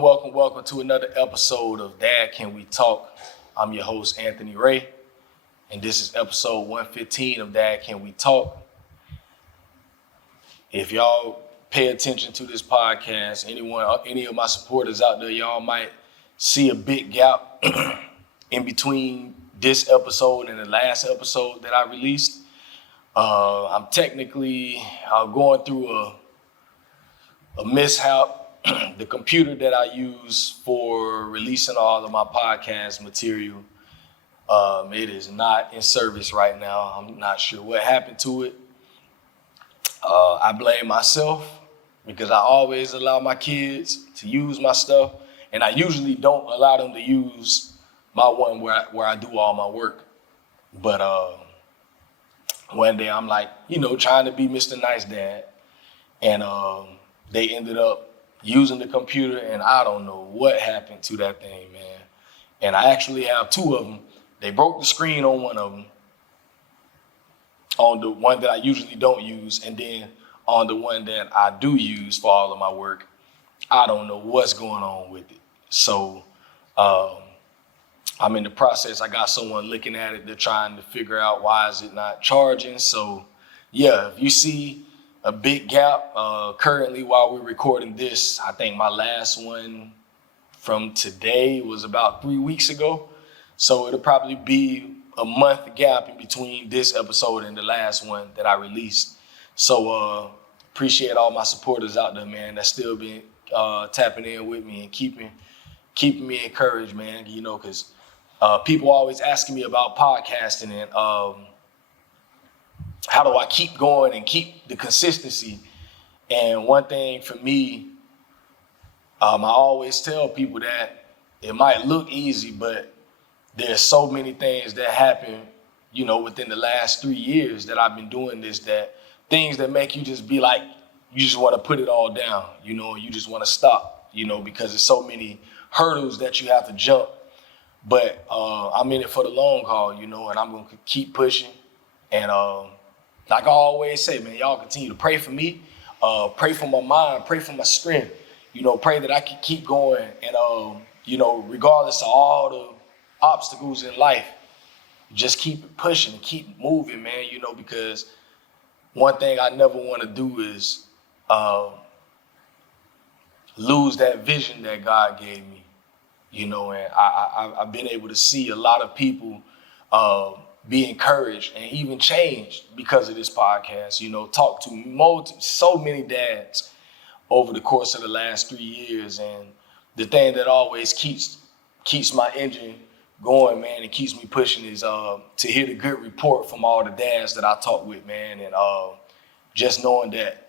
Welcome to another episode of Dad Can We Talk. I'm your host, Anthony Ray, and this is episode 115 of Dad Can We Talk. If y'all pay attention to this podcast, any of my supporters out there, y'all might see a big gap in between this episode and the last episode that I released. I'm technically going through a mishap. The computer that I use for releasing all of my podcast material, it is not in service right now. I'm not sure what happened to it. I blame myself because I always allow my kids to use my stuff, and I usually don't allow them to use my one where I do all my work. But one day I'm like, trying to be Mr. Nice Dad, and they ended up using the computer, and I don't know what happened to that thing, man. And I actually have two of them. They broke the screen on one of them, on the one that I usually don't use, and then on the one that I do use for all of my work, I don't know what's going on with it. So I'm in the process. I got someone looking at it. They're trying to figure out why is it not charging. So yeah, if you see a big gap currently while we're recording this, I think my last one from today was about 3 weeks ago. So it'll probably be a month gap in between this episode and the last one that I released. So appreciate all my supporters out there, man, that's still been tapping in with me and keeping me encouraged, man, because people always asking me about podcasting and how do I keep going and keep the consistency? And one thing for me, I always tell people that it might look easy, but there's so many things that happen, within the last 3 years that I've been doing this, that things that make you just be like, you just want to put it all down, you just want to stop, because there's so many hurdles that you have to jump. But I'm in it for the long haul, and I'm going to keep pushing. And like I always say, man, y'all continue to pray for me, pray for my mind, pray for my strength, pray that I can keep going. And, regardless of all the obstacles in life, just keep pushing and keep moving, man, because one thing I never want to do is lose that vision that God gave me, and I've been able to see a lot of people be encouraged and even changed because of this podcast. Talk to so many dads over the course of the last 3 years, and the thing that always keeps my engine going, man, and keeps me pushing is to hear the good report from all the dads that I talk with, man, and just knowing that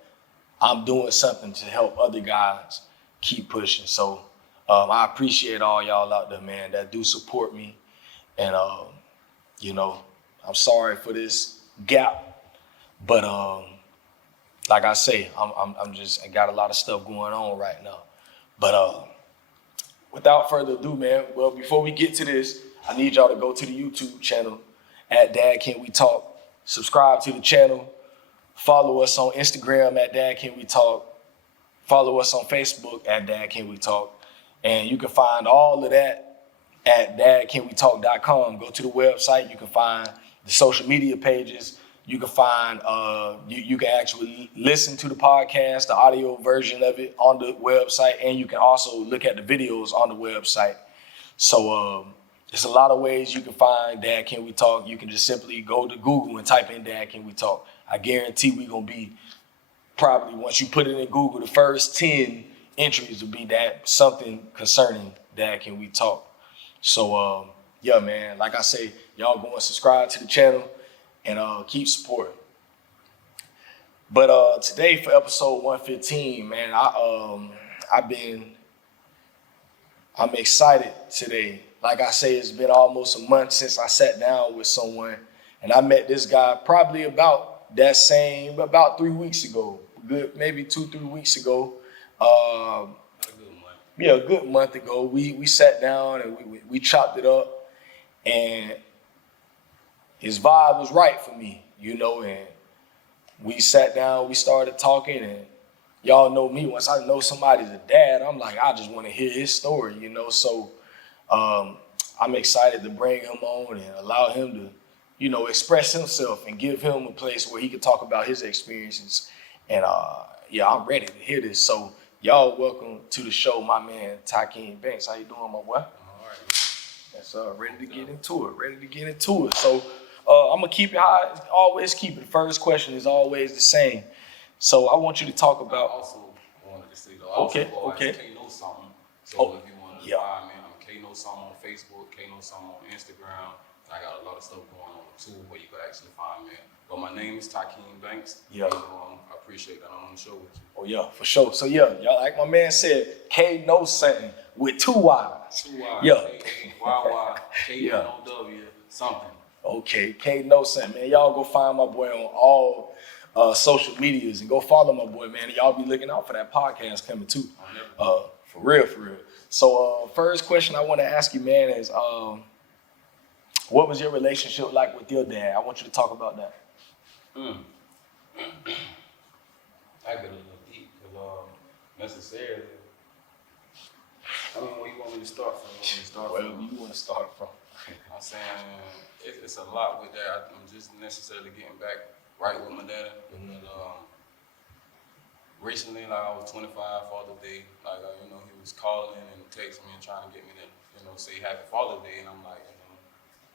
I'm doing something to help other guys keep pushing. So I appreciate all y'all out there, man, that do support me, and I'm sorry for this gap, but like I say, I got a lot of stuff going on right now. But without further ado, man, well, before we get to this, I need y'all to go to the YouTube channel at Dad Can We Talk. Subscribe to the channel. Follow us on Instagram at Dad Can We Talk. Follow us on Facebook at Dad Can We Talk. And you can find all of that at dadcanwetalk.com. Go to the website. You can find the social media pages. You can find, you can actually listen to the podcast, the audio version of it on the website, and you can also look at the videos on the website. So there's a lot of ways you can find Dad Can We Talk. You can just simply go to Google and type in Dad Can We Talk. I guarantee we're going to be probably, once you put it in Google, the first 10 entries will be that something concerning Dad Can We Talk. So, yeah, man, like I say, y'all go and subscribe to the channel and keep supporting. But today for episode 115, man, I'm excited today. Like I say, it's been almost a month since I sat down with someone, and I met this guy probably about 3 weeks ago, maybe 2-3 weeks ago. A good month ago. We sat down and we chopped it up, and his vibe was right for me, and we sat down, we started talking, and y'all know me. Once I know somebody's a dad, I'm like, I just want to hear his story, you know. So I'm excited to bring him on and allow him to, you know, express himself and give him a place where he can talk about his experiences. And yeah, I'm ready to hear this. So y'all welcome to the show, my man Tykeem Banks. How you doing, my boy? All right. That's ready to get into it. Ready to get into it. So I'm gonna keep it how I always keep it. The first question is always the same. So I want you to talk about. I also wanted to say though, Okay. K know something. So if you want to yeah. find me, I'm K know something on Facebook, K know something on Instagram. I got a lot of stuff going on too where you can actually find me. But my name is Tykeem Banks. Yeah. I appreciate that I'm on the show with you. Oh yeah, for sure. So yeah, y'all, like my man said, K know something with 2 Y's. 2 Y's. Yeah. K-Y-Y, K-N-O-W, something. Okay, K know something, man. Y'all go find my boy on all social medias and go follow my boy, man. And y'all be looking out for that podcast coming too. For real, for real. So first question I want to ask you, man, is what was your relationship like with your dad? I want you to talk about that. I get a little deep because necessarily. I mean, where you want me to start from? Wherever you want to start from. I'm saying it's a lot with that. I'm just necessarily getting back right with my dad. Recently, like I was 25 Father's Day, like you know, he was calling and texting me and trying to get me to, you know, say Happy Father's Day, and I'm like, you know,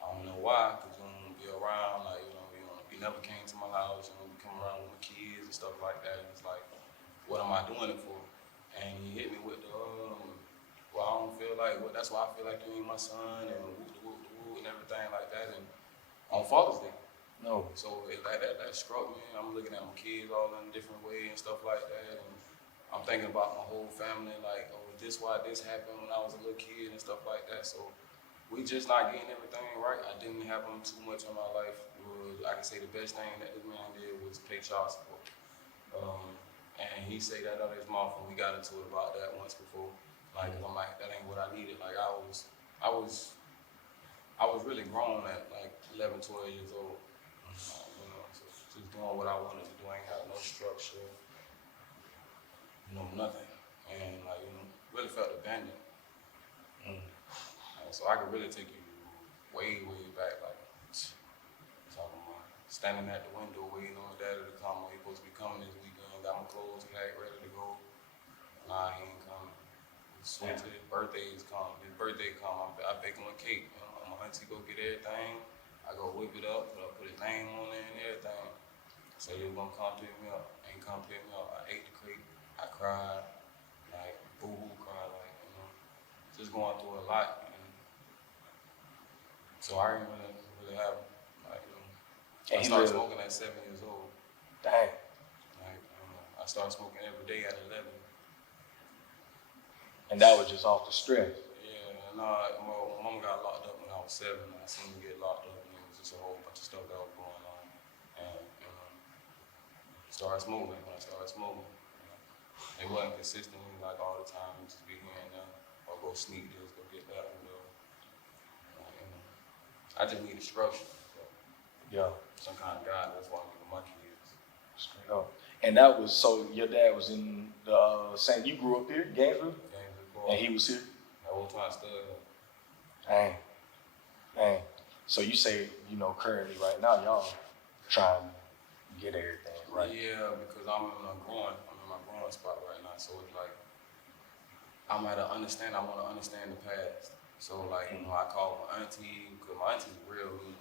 I don't know why, because you don't be around, like you never came to my house, you come around with my kids and stuff like that. And it's like, what am I doing it for? And he hit me with the, well, I don't feel like, well, that's why I feel like you ain't my son, and whoop and everything like that. And on Father's Day. No. So that struck me. I'm looking at my kids all in a different way and stuff like that. And I'm thinking about my whole family, like, oh, is this why this happened when I was a little kid and stuff like that. So we just not getting everything right. I didn't have him too much in my life. I can say the best thing that this man did was pay child support. And he said that out of his mouth, and we got into it about that once before. Like, I'm like, that ain't what I needed. Like, I was really grown at like 11, 12 years old. You know, so just doing what I wanted to do. I ain't got no structure, nothing. And like, really felt abandoned. So I could really take you way back, like talking about standing at the window waiting on daddy to come. He supposed to be coming this weekend. Got my clothes packed, ready to go. Nah, he ain't coming. Switch to his birthdays come. His birthday come. I bake him a cake. My auntie go get everything. I go whip it up, put his name on it and everything. So he was gonna come pick me up. Ain't come pick me up. I ate the cake. I cried, like boo-hoo cried, like just going through a lot. And so I didn't really have, like I started smoking at 7 years old. Dang. Like I started smoking every day at 11. And that was just off the stress. Yeah, my mom got locked up when I was 7. I seen her get locked up, and it was just a whole bunch of stuff that was going on. And started smoking. When I started smoking, it wasn't consistently like all the time. Just be here and there, or go sneak this, go get that. I just needed structure. So Yeah. Some kind of guide. That's why I'm giving my kids. Straight up. And that was, so your dad was in the same, you grew up here, Gainesville? And he was here? The whole time still. Dang. So you say, currently right now, y'all trying to get everything right. Yeah, because I'm in my growing spot right now. So it's like, I want to understand the past. So like, I call my auntie, because my auntie's real mean.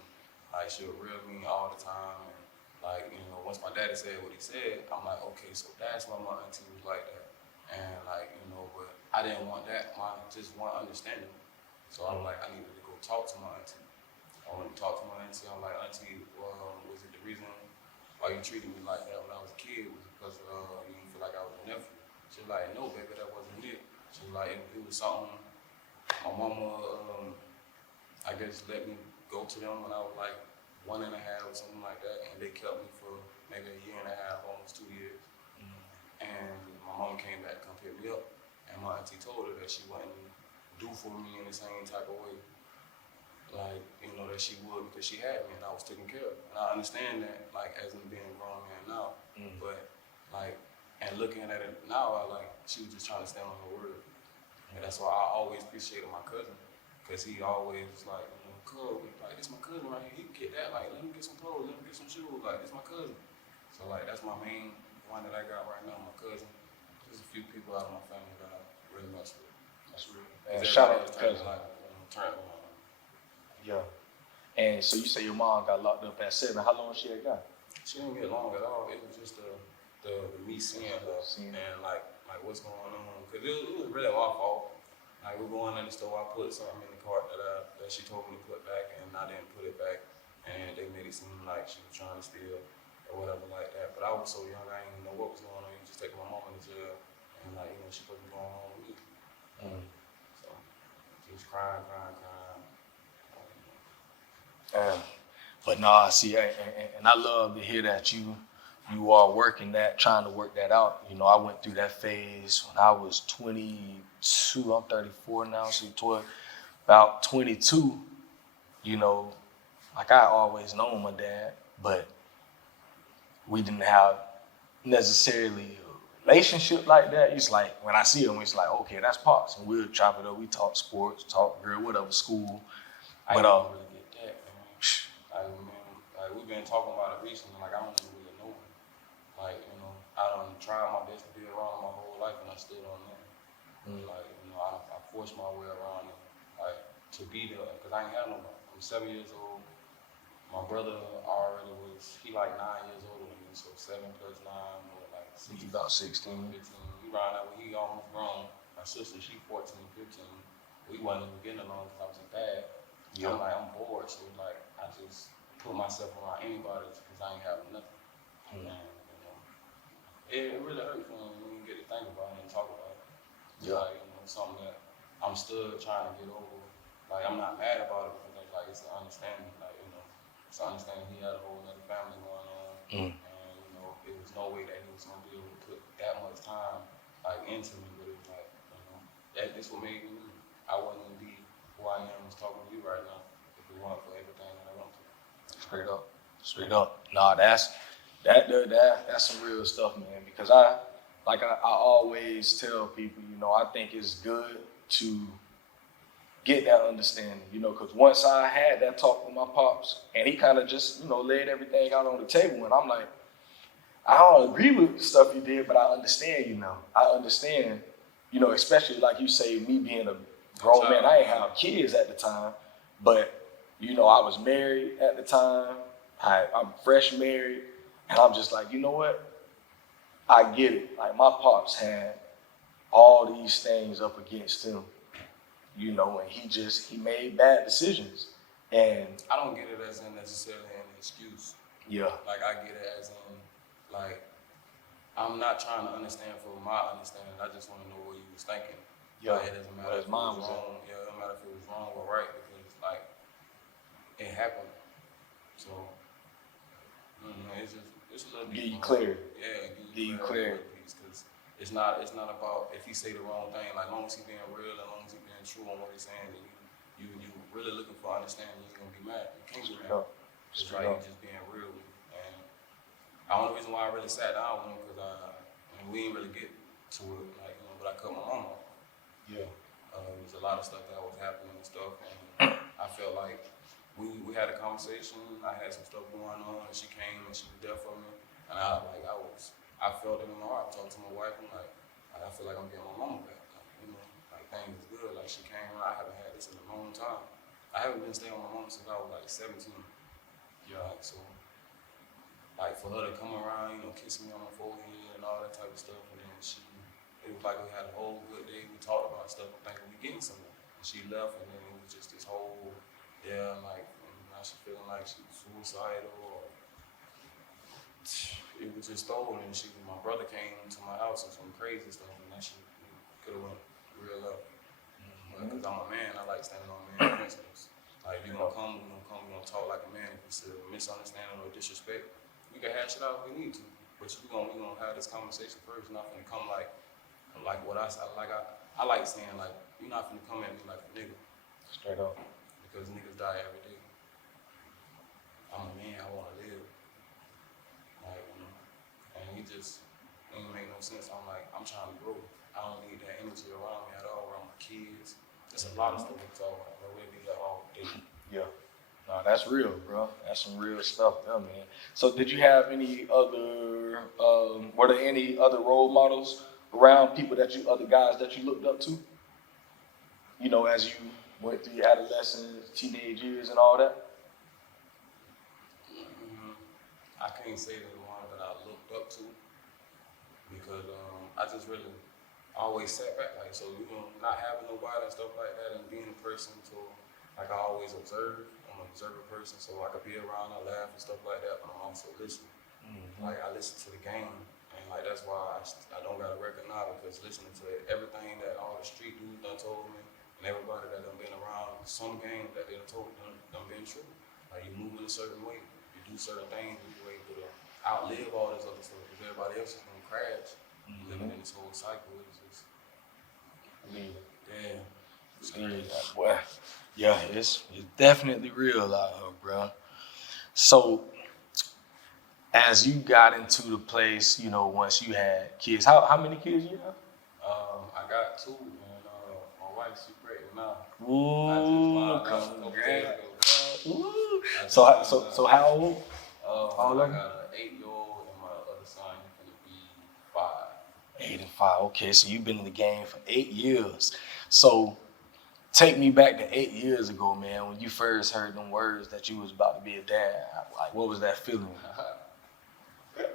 Like, she'll real mean all the time. And like, once my daddy said what he said, I'm like, okay, so that's why my auntie was like that. And like, but I didn't want that. I just want understanding. So I'm like, I needed to go talk to my auntie. I went to talk to my auntie. I'm like, auntie, was it the reason why you treated me like that when I was a kid? Was it because you didn't feel like I was a nephew? She was like, no, baby, that wasn't it. She was like, it was something. My mama, I guess, let me go to them when I was like 1.5 or something like that, and they kept me for maybe 1.5 years, almost 2 years. And my mom came back to come pick me up, and my auntie told her that she wasn't due for me in the same type of way, like, that she would, because she had me and I was taken care of. And I understand that, like, as me being a grown man now, but like, and And looking at it now, she was just trying to stand on her word. And that's why I always appreciated my cousin. Because he always was like, cuz, like, this my cousin right here. He can get that. Like, let him get some clothes. Let him get some shoes. Like, this my cousin. So, like, that's my main one that I got right now, my cousin. There's a few people out of my family that I really mess with. That's real. And shout out to cousin. Turn Yeah. And so you say your mom got locked up at 7. How long she had got? She didn't get long at all. It was just the me seeing her and like what's going on. Cause it was really my fault. Like we're going in the store, I put something in the cart that she told me to put back, and I didn't put it back, and they made it seem like she was trying to steal or whatever like that. But I was so young, I didn't even know what was going on. You just take my mom to jail, and she supposed to be going home with me. So she was crying. But nah, see, and I love to hear that you are working that, trying to work that out. I went through that phase when I was 22. I'm 34 now, so 12, about 22. Like I always known my dad, but we didn't have necessarily a relationship like that. It's like when I see him, it's like, okay, that's Pops, and we'll chop it up. We talk sports, talk girl, whatever, school. I But didn't really get that, man. Like we've been talking about it recently. Like I don't even really know him. Like I done tried my best to be around him my whole life, and I still don't know him. Like I forced my way around him, like to be there, because I ain't had nobody. I'm 7 years old. My brother already he like 9 years older than me, so 7 plus 9, like 16. He's about 16. 15. We around that when he almost grown. My sister, she 14, 15. We wasn't even getting along because I was bad. Yeah. I'm bored, so like I just put myself around anybody because I ain't having nothing. And it really hurts when you get to think about it and talk about it. Yeah. Like something that I'm still trying to get over. Like I'm not mad about it because it's an understanding. Like it's an understanding he had a whole other family going on, and it was no way that he was gonna be able to put that much time into me. But it was this what made me. I wouldn't be who I am talking to you right now if it weren't for everything that I went through. Straight up. Nah, that's some real stuff, man. Because I always tell people, I think it's good to get that understanding, because once I had that talk with my pops, and he kind of just, laid everything out on the table, and I'm like, I don't agree with the stuff you did, but I understand, I understand, especially like you say, me being a grown man, I ain't have kids at the time, but, I was married at the time, I'm fresh married, and I'm just like, you know what? I get it. Like my pops had all these things up against him, and he made bad decisions. And I don't get it as in necessarily an excuse. Yeah. Like I get it as in like I'm not trying to understand for my understanding. I just want to know what you was thinking. Yeah. Like, it doesn't matter if it was wrong. Yeah, it doesn't matter if it was wrong or right because it happened. So it's a little bit. Get you clear. Yeah, get you clear. Because it's not about if he say the wrong thing. Like, as long as he being real, as long as he being true on what he's saying, then you really looking for understanding. You ain't gonna be mad. You can't be mad. It's like you just being real. And the only reason why I really sat down with him because we didn't really get to it. But I cut my mom off. Yeah. There was a lot of stuff that was happening and stuff, and I felt like we had a conversation. I had some stuff going on, and she came and she was there for me. And I felt it in my heart. I talked to my wife, and I feel like I'm getting my mama back. Things is good. Like she came around. I haven't had this in a long time. I haven't been staying with my mom since I was 17. Yeah. So for her to come around, kiss me on my forehead and all that type of stuff, and then it was like we had a whole good day. We talked about stuff, thinking we getting somewhere. And she left, and then it was just this whole, and now she feeling like she was suicidal, or it was just stolen. And my brother came to my house and some crazy stuff, and then she could have went real up. Because I'm a man, I like standing on man principles. Like, if you're gonna come, we're gonna talk like a man. If it's a misunderstanding or disrespect, we can hash it out if we need to. But we're gonna have this conversation first, not gonna come like what I say. I like saying, you're not gonna come at me like a nigga. Straight up. Because niggas die every day. I'm a man, I wanna live. And he just ain't make no sense. I'm like, I'm trying to grow. I don't need that energy around me at all, around my kids. There's a lot of stuff we talk about, but we'll be there all day. Yeah. No, that's real, bro. That's some real stuff there, man. So did you have any other, were there any other role models around people other guys that you looked up to? You know, as you went through your adolescence, teenage years and all that? I can't say the one that I looked up to because I just really always sat back, like, so, you know, not having nobody and stuff like that and being a person, so, like, I always observe. I'm an observer person, so I could be around, I laugh and stuff like that, but I'm also listening. Like, I listen to the game, and, like, that's why I don't got a record now, because listening to everything that all the street dudes done told me, and everybody that done been around some game that they done told done been true. Like, you move in a certain way, you do certain things, you're able to outlive all this other stuff, because everybody else is gonna crash. Living in this whole cycle is just, yeah. Boy, yeah, it's definitely real out here, bro. So, as you got into the place, you know, once you had kids, how many kids you have? I got two, and my wife, she's pregnant now. Ooh, I just found out a couple days ago. Ooh. So how old? I got an 8-year-old, and my other son, he's gonna be 5. 8 and 5. Okay, so you've been in the game for 8 years. So take me back to 8 years ago, man, when you first heard them words that you was about to be a dad. Like, what was that feeling? It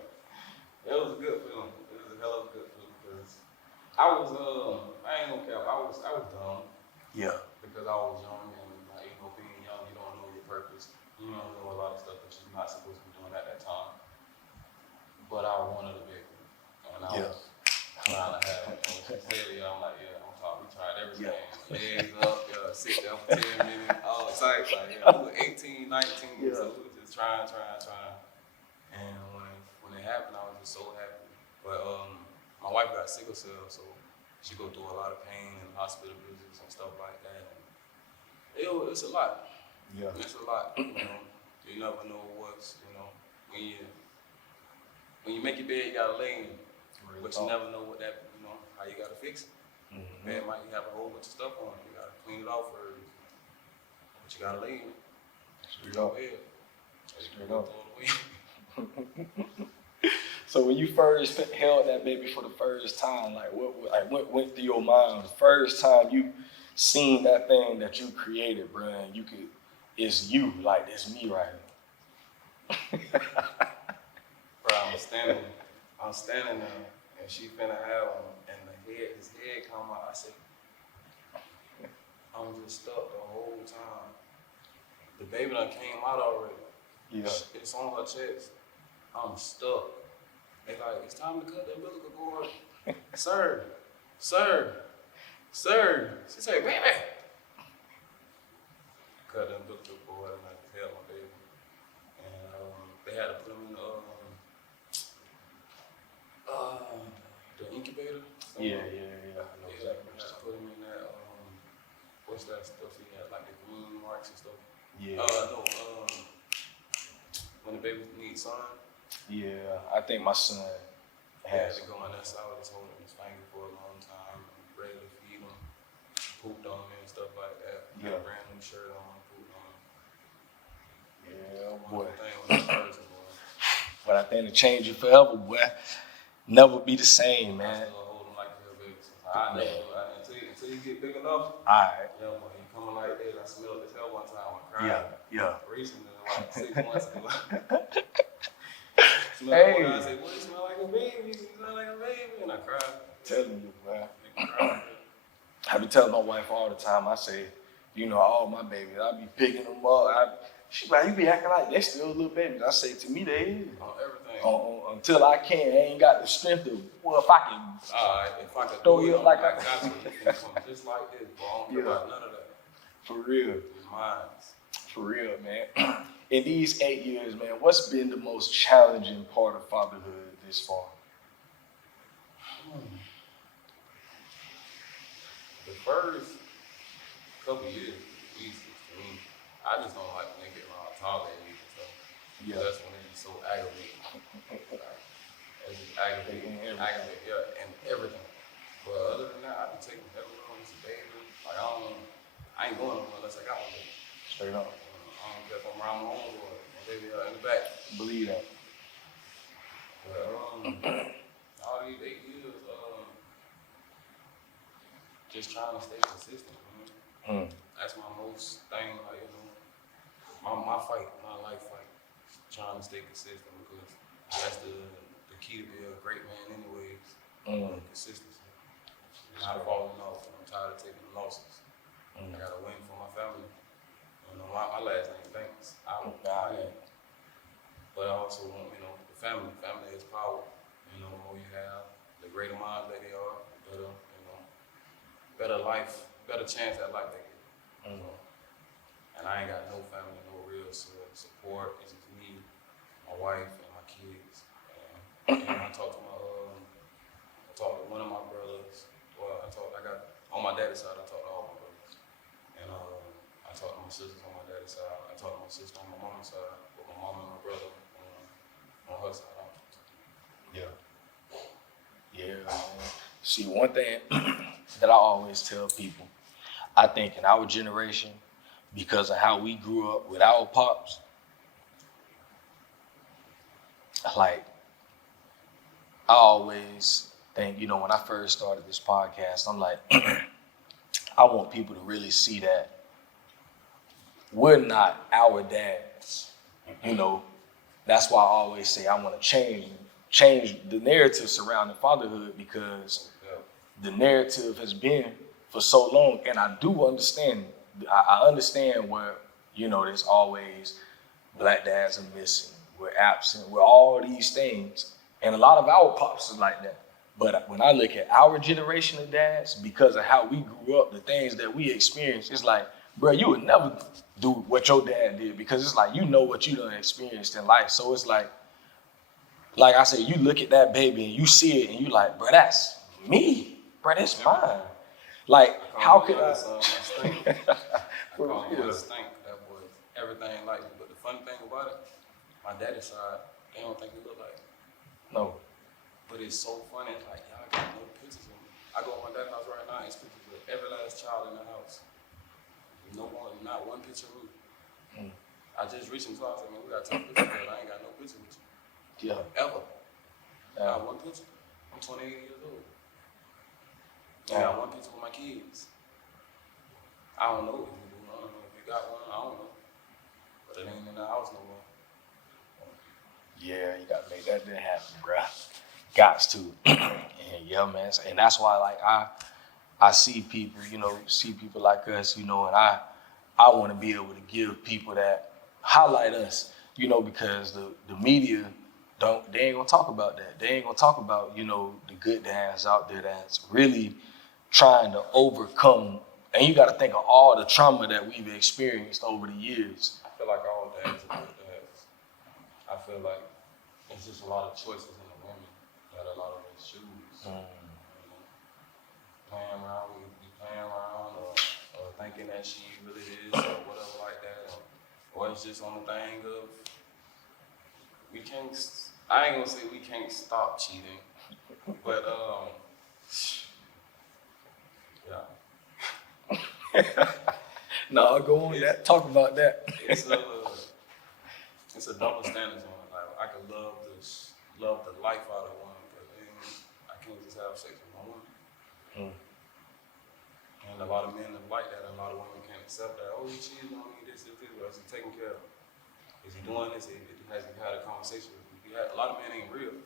was a good feeling. It was a hell of a good feeling because I ain't gonna cap, I was dumb. Yeah. Because I was young and, like, you know, being young, you don't know your purpose. You don't know a lot of stuff that you're not supposed to be doing at that time. But I wanted a baby. And I was trying to have it. And sincerely, I'm like, yeah, I'm talking, we tried everything. Legs up, sit there for 10 minutes, all the time. Like, yeah, we were 18, 19, so we were just trying. And when it happened, I was just so happy. But my wife got sickle cell, so she go through a lot of pain and hospital visits and stuff like that. And it's a lot. Yeah. It's a lot. You know, you never know what's, you know, when you make your bed, you gotta lay in it. But you never know what that, you know, how you gotta fix it. Bed might have a whole bunch of stuff on it. You gotta clean it off first. But you gotta lay in it. Straight up. Straight up. So when you first held that baby for the first time, like what went through your mind the first time you seen that thing that you created, bro, and it's you, like, it's me right now. Bro, I'm standing there, and she finna have him, and his head come out. I said, I'm just stuck the whole time. The baby done came out already. Yeah. It's on her chest. I'm stuck. They like, it's time to cut the umbilical cord. Sir. She said, baby. Cut the umbilical cord, and I just held my baby. And they had to put him in the incubator. Yeah. I know exactly. Had to put him in that, what's that stuff he had, like the green marks and stuff? Yeah. When the baby needs sun. Yeah, I think my son has to go in that side. I was holding his finger for a long time, ready to feed him, pooped on me and stuff like that. Yeah. Brand new shirt on, pooped on. Yeah, boy. But I think to change you forever, boy. Never be the same, man. I still hold him like a baby. Until you get big enough. All right. Yeah, when you coming like this, I smelled this hell one time. I cried. Yeah. Recently, like 6 months ago. Hey. I said, well, you smell like a baby. You smell like a baby. And I cried. Telling you, man. I be telling my wife all the time, I say, you know, all my babies, I be picking them up. She's like, you be acting like they still little babies. I say, to me, they is. On everything. Until I can, I ain't got the strength to, well, if I can throw you up like I got you, you can come just like this, bro. I don't care about none of that. For real. Minds. For real, man. In these 8 years, man, what's been the most challenging part of fatherhood this far? The first couple years was easy for me. I just don't like when they get around tall age and stuff. Yeah. That's when they be so aggravating. It's just aggravating, and everything. But other than that, I be taking everyone on this baby. Like I ain't going nowhere unless I got one baby. Straight up. I don't care if I'm around my home or my baby in the back. Believe that. But all these 8 years, just trying to stay consistent, man. That's my most thing, like, you know, my fight, my life fight, trying to stay consistent because that's the key to be a great man anyways, consistency. Not falling off. I'm tired of taking losses. I gotta win for my family. You know, my last name Banks. But I also want, you know, the family. Family is power. You know, the more you have, the greater minds that they are, the better, you know, better life, better chance at life they get. So, and I ain't got no family, no real support. It's just me, my wife, and my kids. And I talked to one of my brothers. Well, I got on my daddy's side. I talked to all my brothers, and I talked to my sisters on my daddy's side. I talked to my sister on my mom's side, with my mom and my brother on her side. Yeah. See, one thing that I always tell people, I think in our generation, because of how we grew up with our pops, like, I always think, you know, when I first started this podcast, I'm like, I want people to really see that we're not our dads. You know, that's why I always say I want to change the narrative surrounding fatherhood, because the narrative has been for so long, and I do understand. I understand where, you know, there's always black dads are missing, we're absent, we're all these things, and a lot of our pops are like that. But when I look at our generation of dads, because of how we grew up, the things that we experienced, it's like, bro, you would never do what your dad did, because it's like, you know what you done experienced in life. So it's like I said, you look at that baby and you see it and you like, bro, that's me, bro, that's mine. Like, how could I? I call him my stink. That boy, everything like me. But the funny thing about it, my daddy's side, they don't think he look like me. No. But it's so funny, like, y'all got no pictures of me. I go to my dad's house right now, it's pictures of every last child in the house. No one, not one picture of me. I just reached him twice, I mean, we got 10 pictures, but I ain't got no picture with you. Yeah. Ever. Not one picture. I'm 28 years old. I got one picture with my kids. I don't know if you do. I don't know if you got one. I don't know. But it ain't in the house no more. Yeah, you gotta make that happen, bro. Gots to. And yeah, man. And that's why, like, I see people, you know, like us, you know, and I want to be able to give people that highlight us, you know, because the media they ain't gonna talk about that. They ain't gonna talk about, you know, the good dads out there that's really trying to overcome. And you got to think of all the trauma that we've experienced over the years. I feel like all dads are good dads. I feel like it's just a lot of choices in the women that a lot of us choose. You know, playing around, we playing around, or thinking that she really is, or whatever like that, or it's just on the thing of we can't. I ain't gonna say we can't stop cheating, but yeah. No, go on that. Talk about that. It's a double standards on it. Like, I can love the life out of one, but then I can't just have sex with my woman. And a lot of men are like that. A lot of women can't accept that. Oh, he cheated on me. This. Well, is he taking care of? Is he doing this? Has he had a conversation with you? A lot of men ain't real.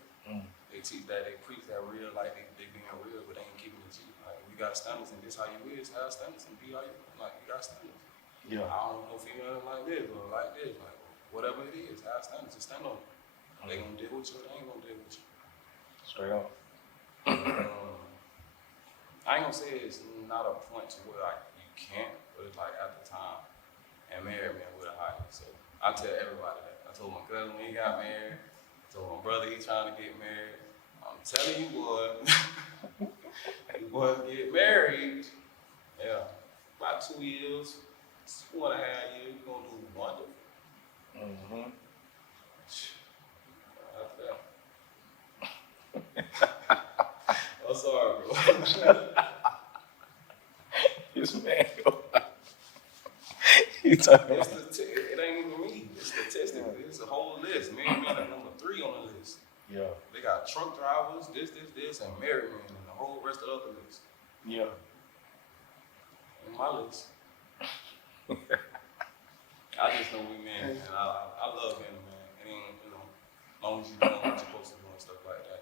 They teach that. They preach that real, like they being real, but they ain't keeping it G. Like, we got standards, and this how you is. Have standards and be how you. Like, you got standards. Yeah. I don't know females like this or like this. Like, whatever it is, have standards. Just stand on it. They gonna deal with you. They ain't gonna deal with you. Straight up. I ain't gonna say it's not a point to where like you can't, but it's like at the time. And married men with a high. So I tell everybody that. I told my cousin when he got married. I told my brother he trying to get married. I'm telling you, boy, you boys get married. Yeah, about 2 years, 2.5 years, you're gonna do wonderful. After that. bro. This man. You talking about? It ain't even me. It's statistically. It's a whole list. Married men are number 3 on the list. Yeah. They got truck drivers, this, and married men, and the whole rest of the other list. Yeah. In my list. I just know we men, and I love being a man. It ain't, as long as you doing what you're supposed to do and stuff like that,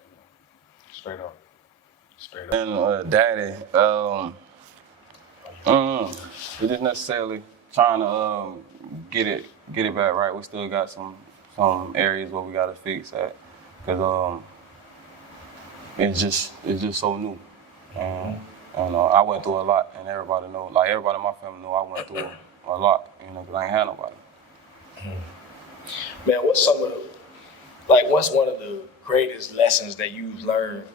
Straight up. Straight up. And daddy, we just necessarily trying to get it back right. We still got some areas where we gotta fix at, cause it's just so new. And I went through a lot, and everybody know, like everybody in my family know I went through a lot, cause I ain't had nobody. Man, what's one of the greatest lessons that you've learned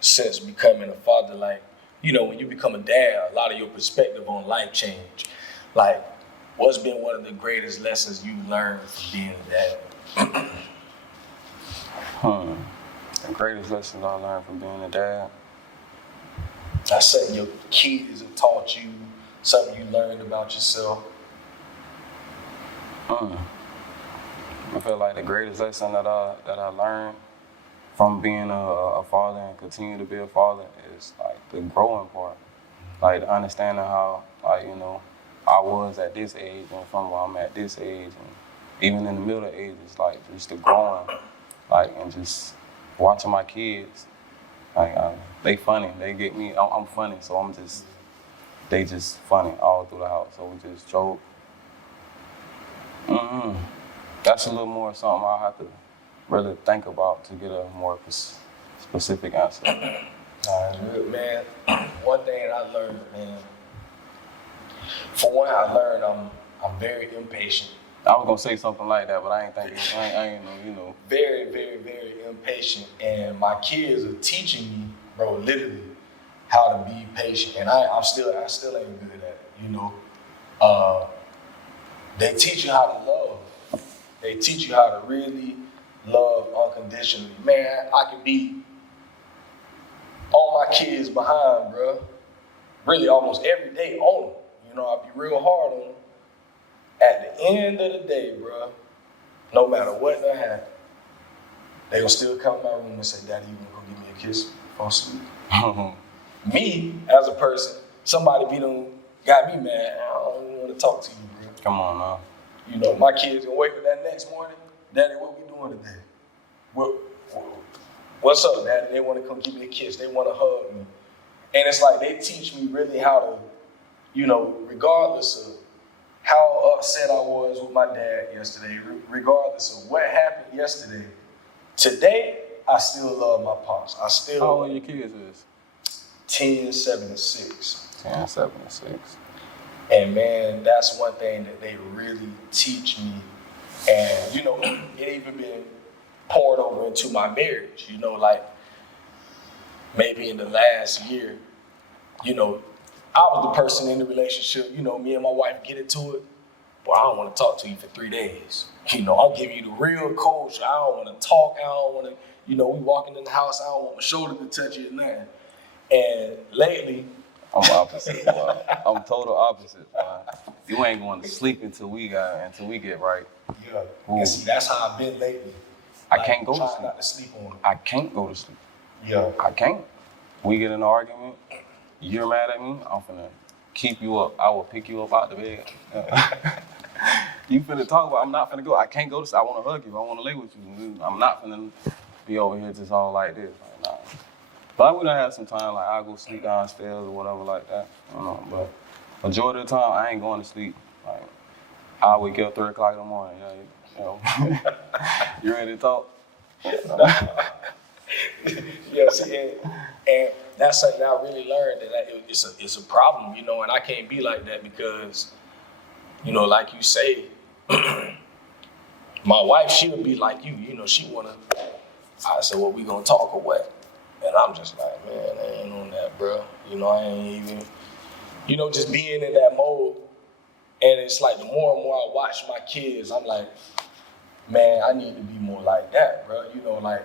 since becoming a father? Like, when you become a dad, a lot of your perspective on life change. Like, what's been one of the greatest lessons you've learned from being a dad? The greatest lessons I learned from being a dad. That's something your kids have taught you, something you learned about yourself. I feel like the greatest lesson that I learned from being a father and continue to be a father is like the growing part, like the understanding how I was at this age and from where I'm at this age, and even in the middle ages, like just the growing, like, and just watching my kids, like they funny, they get me, I'm funny, so they just funny all through the house, so we just joke. That's a little more something I'll have to really think about to get a more specific answer. Good, man. One thing I learned, man. For one, I learned I'm very impatient. I was gonna say something like that, but I ain't thinking. I ain't know. Very, very, very impatient, and my kids are teaching me, bro, literally how to be patient, and I still ain't good at it. They teach you how to love. They teach you how to really love unconditionally. Man, I can be on my kids behind, bro. Really, almost every day on them. I be real hard on them. At the end of the day, bro, no matter what done happen, they gonna still come in my room and say, "Daddy, you gonna go give me a kiss before I sleep?" Me, as a person, somebody got me mad. I don't even want to talk to you, bro. Come on now. My kids gonna wake up that next morning. Daddy, what we doing today? What's up, Daddy? They want to come give me a kiss. They want to hug me. And it's like they teach me really how to, regardless of how upset I was with my dad yesterday, regardless of what happened yesterday, today, I still love my pops. How old your kids is? 10, 7, and 6. 10, 7, and 6. And man, that's one thing that they really teach me. And, it even been poured over into my marriage, like maybe in the last year, I was the person in the relationship, me and my wife get into it. Well, I don't want to talk to you for 3 days. I'll give you the real culture. I don't want to talk. I don't want to, we walking in the house. I don't want my shoulder to touch it, nothing. And lately, I'm opposite. I'm total opposite. You ain't going to sleep until we get right. Yeah. And see, that's how I've been lately. I can't go to sleep. Not to sleep on it. I can't go to sleep. Yeah. I can't. We get in an argument. You're mad at me. I'm finna keep you up. I will pick you up out the bed. You finna talk about. I'm not finna go. I can't go to sleep. I want to hug you. I want to lay with you. I'm not finna be over here just all like this. Like, nah. But we done have some time. Like I go sleep downstairs or whatever like that. But majority of the time I ain't going to sleep. Like I wake up 3 o'clock in the morning. You ready to talk? Yeah, see, and that's something I really learned that it's a problem, and I can't be like that because, like you say, my wife, she'll be like you, she wanna. I said, well, we gonna talk or what? And I'm just like, man, I ain't on that, bro. I ain't even, just being in that mode. And it's like the more and more I watch my kids, I'm like, man, I need to be more like that, bro. Like,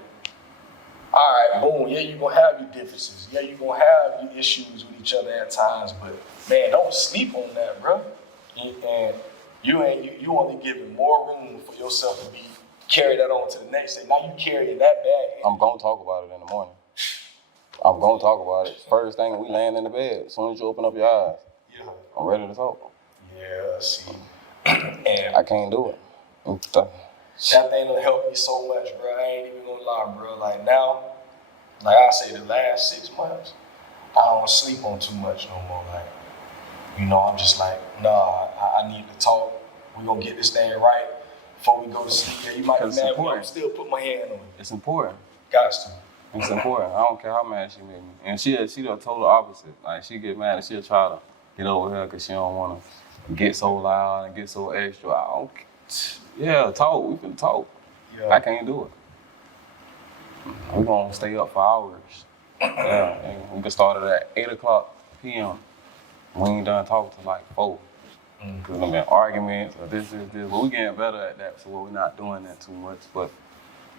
all right, boom, yeah, you're gonna have your differences. Yeah, you're gonna have your issues with each other at times, but man, don't sleep on that, bro. And you only giving more room for yourself to be carry that on to the next day. Now you carry it that bad. I'm gonna talk about it in the morning. I'm gonna talk about it. First thing we laying in the bed. As soon as you open up your eyes, Yeah. I'm ready to talk. Yeah, see. And I can't do it. that thing will help me so much, bro. I ain't even gonna lie, bro. Like now, like I say, the last 6 months, I don't sleep on too much no more. Like, you know, I'm just like, nah, I need to talk. We gonna get this thing right before we go to sleep. Yeah, you might be mad, but I'm still put my hand on it. It's important. Gots to. It's important. I don't care how mad she made me. And she the total opposite. Like, she get mad and she'll try to get over here because she don't want to get so loud and get so extra. I don't, yeah, talk. We can talk. Yeah. I can't do it. We're going to stay up for hours. Yeah, and we can start it at 8 o'clock p.m. We ain't done talking till like 4. Because there's been arguments or this. But we getting better at that, so we're not doing that too much. But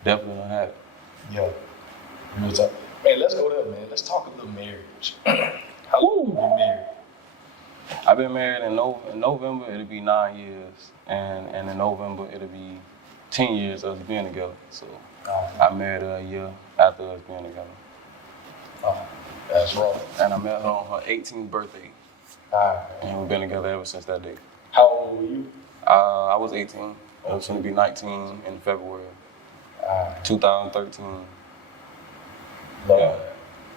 definitely don't have it. Yeah. Real talk. Man, let's go there, man. Let's talk a little marriage. How long have you been married? I've been married in November, it'll be 9 years. And in November, it'll be 10 years of us being together. So I married her a year after us being together. That's wrong. And I met her on her 18th birthday. And we've been together ever since that day. How old were you? I was 18. I was going to be 19 in February 2013. Love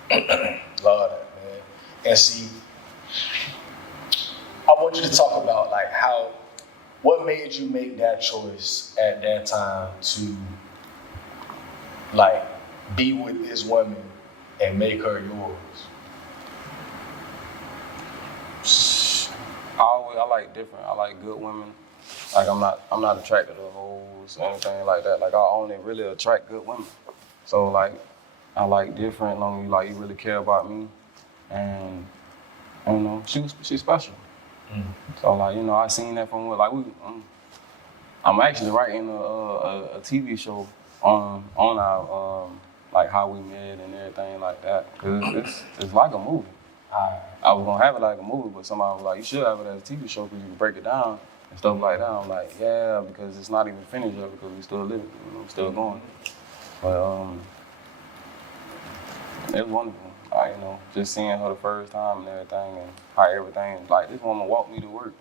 that. Love that, man. And see, I want you to talk about like what made you make that choice at that time to like be with this woman and make her yours? I like different. I like good women. Like I'm not attracted to hoes or anything like that. Like I only really attract good women. So like I like different. Long as you really care about me, and you know she's special. So like I seen that from I'm actually writing a TV show on our like how we met and everything like that. Cause it's like a movie. I was gonna have it like a movie, but somebody was like, you should have it as a TV show because you can break it down and stuff like that. I'm like, yeah, because it's not even finished yet because we still living, still going. But it was wonderful. Just seeing her the first time and everything, and how everything, like this woman walked me to work.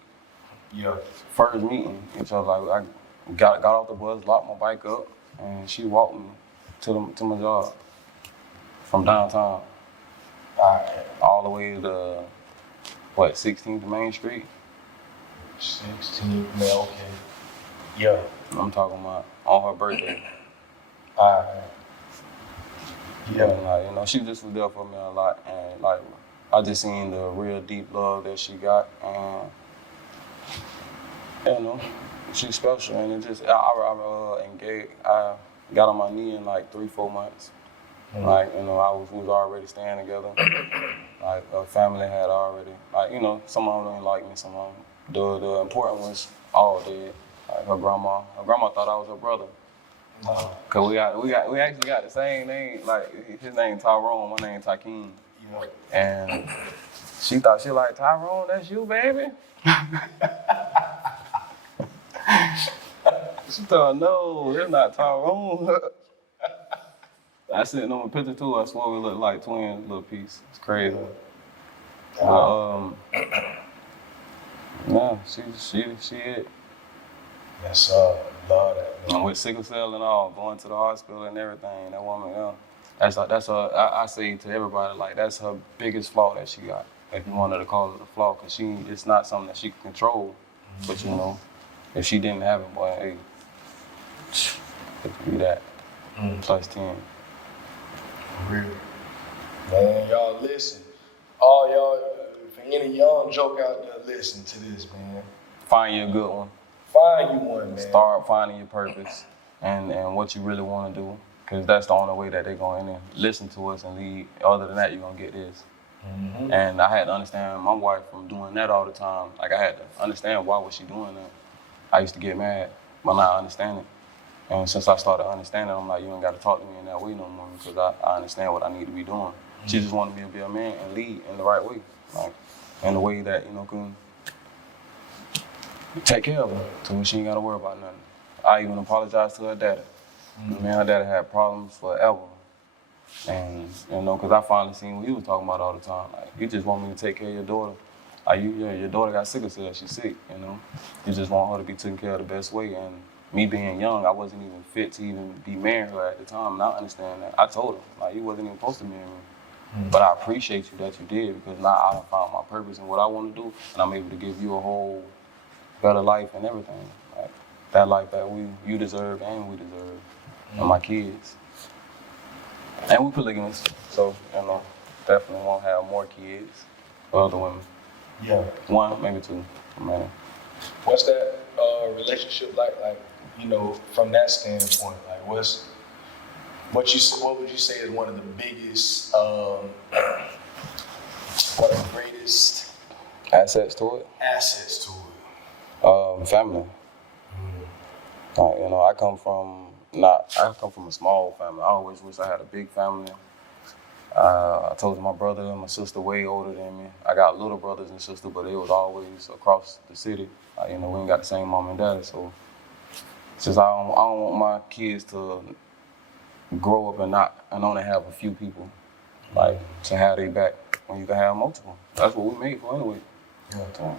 Yeah. First meeting, and so like I got off the bus, locked my bike up, and she walked me to my job from downtown. All the way to 16th Main Street. 16th, man, okay. Yeah. I'm talking about on her birthday. Yeah. And, like, she just was there for me a lot, and like I just seen the real deep love that she got, and she's special, and it just I got on my knee in like 3-4 months. Like, we was already staying together. Like, a family had already, like, some of them didn't like me, some of them. The important ones all did. Like, her grandma thought I was her brother. Cause we actually got the same name. Like, his name Tyrone, my name Tykeem. Yeah. And she thought like, Tyrone, that's you, baby? She thought, no, that's not Tyrone. I sent on a picture too. I swear we look like twins, little piece. It's crazy. Yeah, she it. Yes, love that. Man. And with sickle cell and all, going to the hospital and everything. That woman, that's her. I say to everybody, like that's her biggest flaw that she got. If you wanted to call it a flaw, cause it's not something that she can control. But if she didn't have it, boy, hey, it could be that plus 10. Real. Man, y'all listen. All y'all, for any young joke out there, listen to this, man. Find you a good one. Find you one, man. Start finding your purpose and what you really want to do. Because that's the only way that they're going to listen to us and lead. Other than that, you're going to get this. And I had to understand my wife from doing that all the time. Like, I had to understand why was she doing that. I used to get mad, but now I understand it. And since I started understanding, I'm like, you ain't got to talk to me in that way no more because I understand what I need to be doing. She just wanted me to be a man and lead in the right way, like in the way that, can take care of her to where she ain't got to worry about nothing. I even apologized to her daddy. Me and her daddy had problems forever. And, because I finally seen what he was talking about all the time. Like, you just want me to take care of your daughter. Like, your daughter got sickle cell, she's sick, You just want her to be taken care of the best way. And me being young, I wasn't even fit to even be marrying her at the time, and I understand that. I told her, like, you wasn't even supposed to marry me. But I appreciate you that you did, because now I found my purpose and what I want to do, and I'm able to give you a whole better life and everything. Like, that life that you deserve and we deserve, and my kids. And we polygamous, so, definitely won't have more kids for other women. Yeah. One, maybe two, man. What's that relationship like, from that standpoint? Like, what would you say is one of the biggest, one of the greatest Assets to it? assets to it? Family. I come from a small family. I always wish I had a big family. I told you my brother and my sister way older than me. I got little brothers and sisters, but it was always across the city. We ain't got the same mom and dad, so since I don't want my kids to grow up and only have a few people, like to have their back when you can have multiple. That's what we made for anyway. Yeah. So,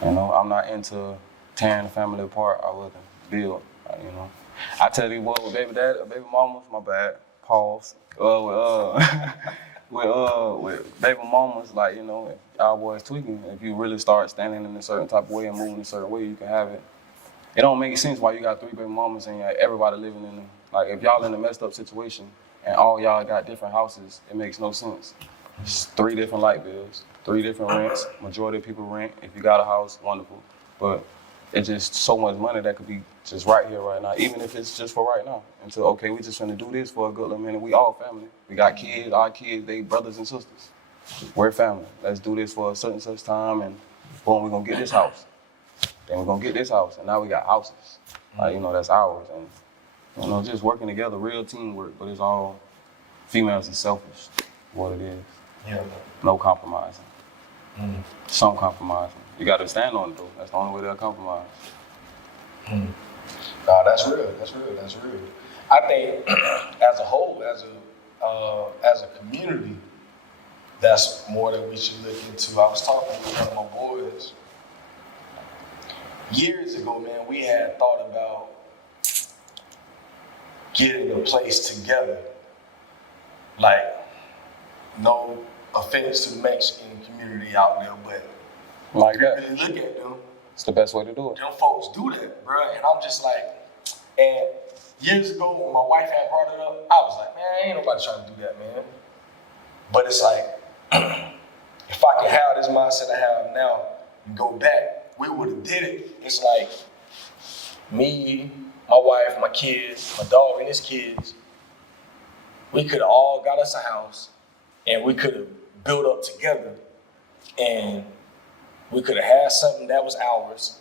I'm not into tearing the family apart. I wouldn't build. I tell you what, with baby mamas, my bad. Pause. With baby mamas, like, if y'all boys tweaking, if you really start standing in a certain type of way and moving a certain way, you can have it. It don't make sense why you got 3 baby mamas and everybody living in them. Like, if y'all in a messed up situation and all y'all got different houses, it makes no sense. It's 3 different light bills, 3 different rents. Majority of people rent. If you got a house, wonderful. But it's just so much money that could be just right here, right now, even if it's just for right now. Until, okay, we just gonna do this for a good little minute. We all family. We got kids, our kids, they brothers and sisters. We're family. Let's do this for a certain such time, and boom, we're gonna get this house. Then we're gonna get this house, and now we got houses. Like, that's ours. And, just working together, real teamwork, but it's all females and selfish, what it is. Yeah. No compromising. Some compromising. You gotta stand on it though. That's the only way they'll compromise. No, that's real. That's real. I think as a whole, as a community, that's more that we should look into. I was talking with one of my boys years ago, man. We had thought about getting a place together. Like, no offense to the Mexican community out there, but like that. really look at them. It's the best way to do it. Them folks do that, bro. And I'm just like, and years ago when my wife had brought it up, I was like, man, ain't nobody trying to do that, man. But it's like, if I could have this mindset I have now and go back, we would have did it. It's like me, my wife, my kids, my dog and his kids, we could have all got us a house and we could have built up together and we could have had something that was ours,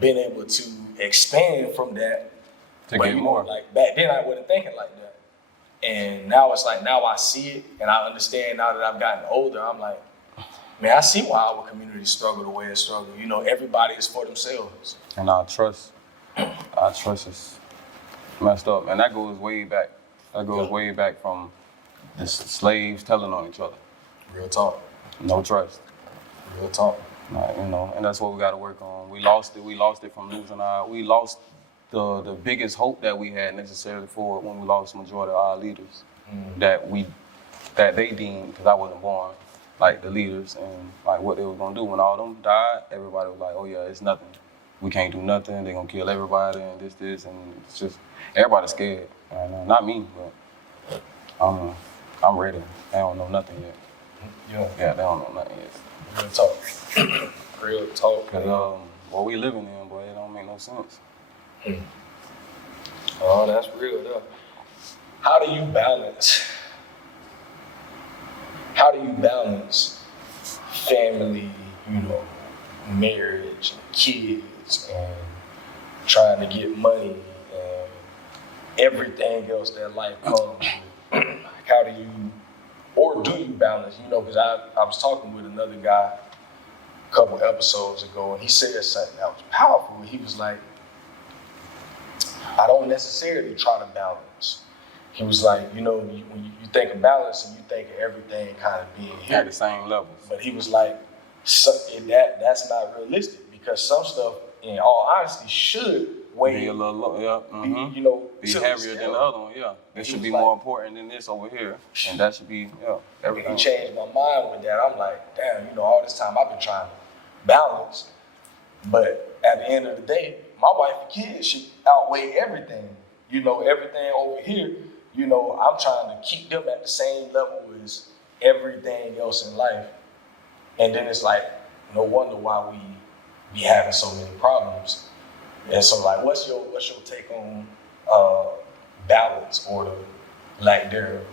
been able to expand from that. To get more. Like back then I wasn't thinking like that. And now it's like, now I see it and I understand now that I've gotten older. I'm like, man, I see why our community struggle the way it struggle. Everybody is for themselves. And our trust is messed up. And that goes way back. That goes way back from the slaves telling on each other. Real talk. No trust. Real talk. And that's what we got to work on. We lost it. We lost it from losing we lost the biggest hope that we had necessarily for it when we lost the majority of our leaders that they deemed, because I wasn't born, like the leaders and like what they were gonna do. When all of them died, everybody was like, oh yeah, it's nothing. We can't do nothing. They're gonna kill everybody and this, and it's just everybody's scared. Not me, but I'm ready. They don't know nothing yet. Yeah, they don't know nothing yet. Real talk. Real talk. Cause what we living in, boy, it don't make no sense. Oh, that's real though. How do you balance family, marriage, and kids, and trying to get money, and everything else that life comes with. Like, how do you, or do you balance? You know, because I was talking with another guy a couple episodes ago, and he said something that was powerful. He was like, I don't necessarily try to balance. He was like, you know, when you think of balance and you think of everything kind of being here At the same level. But he was like, that's not realistic because some stuff, in all honesty, should weigh Be a little low, yeah. Mm-hmm. be, you know, Be to heavier than the other one, yeah. This should be more important than this over here. And that should be, yeah, everything. He changed my mind with that. I'm like, damn, you know, all this time I've been trying to balance. But at the end of the day, my wife and kids should outweigh everything. You know, everything over here, you know, I'm trying to keep them at the same level as everything else in life. And then it's like, no wonder why we be having so many problems. And so, like, what's your take on balance or the lack thereof?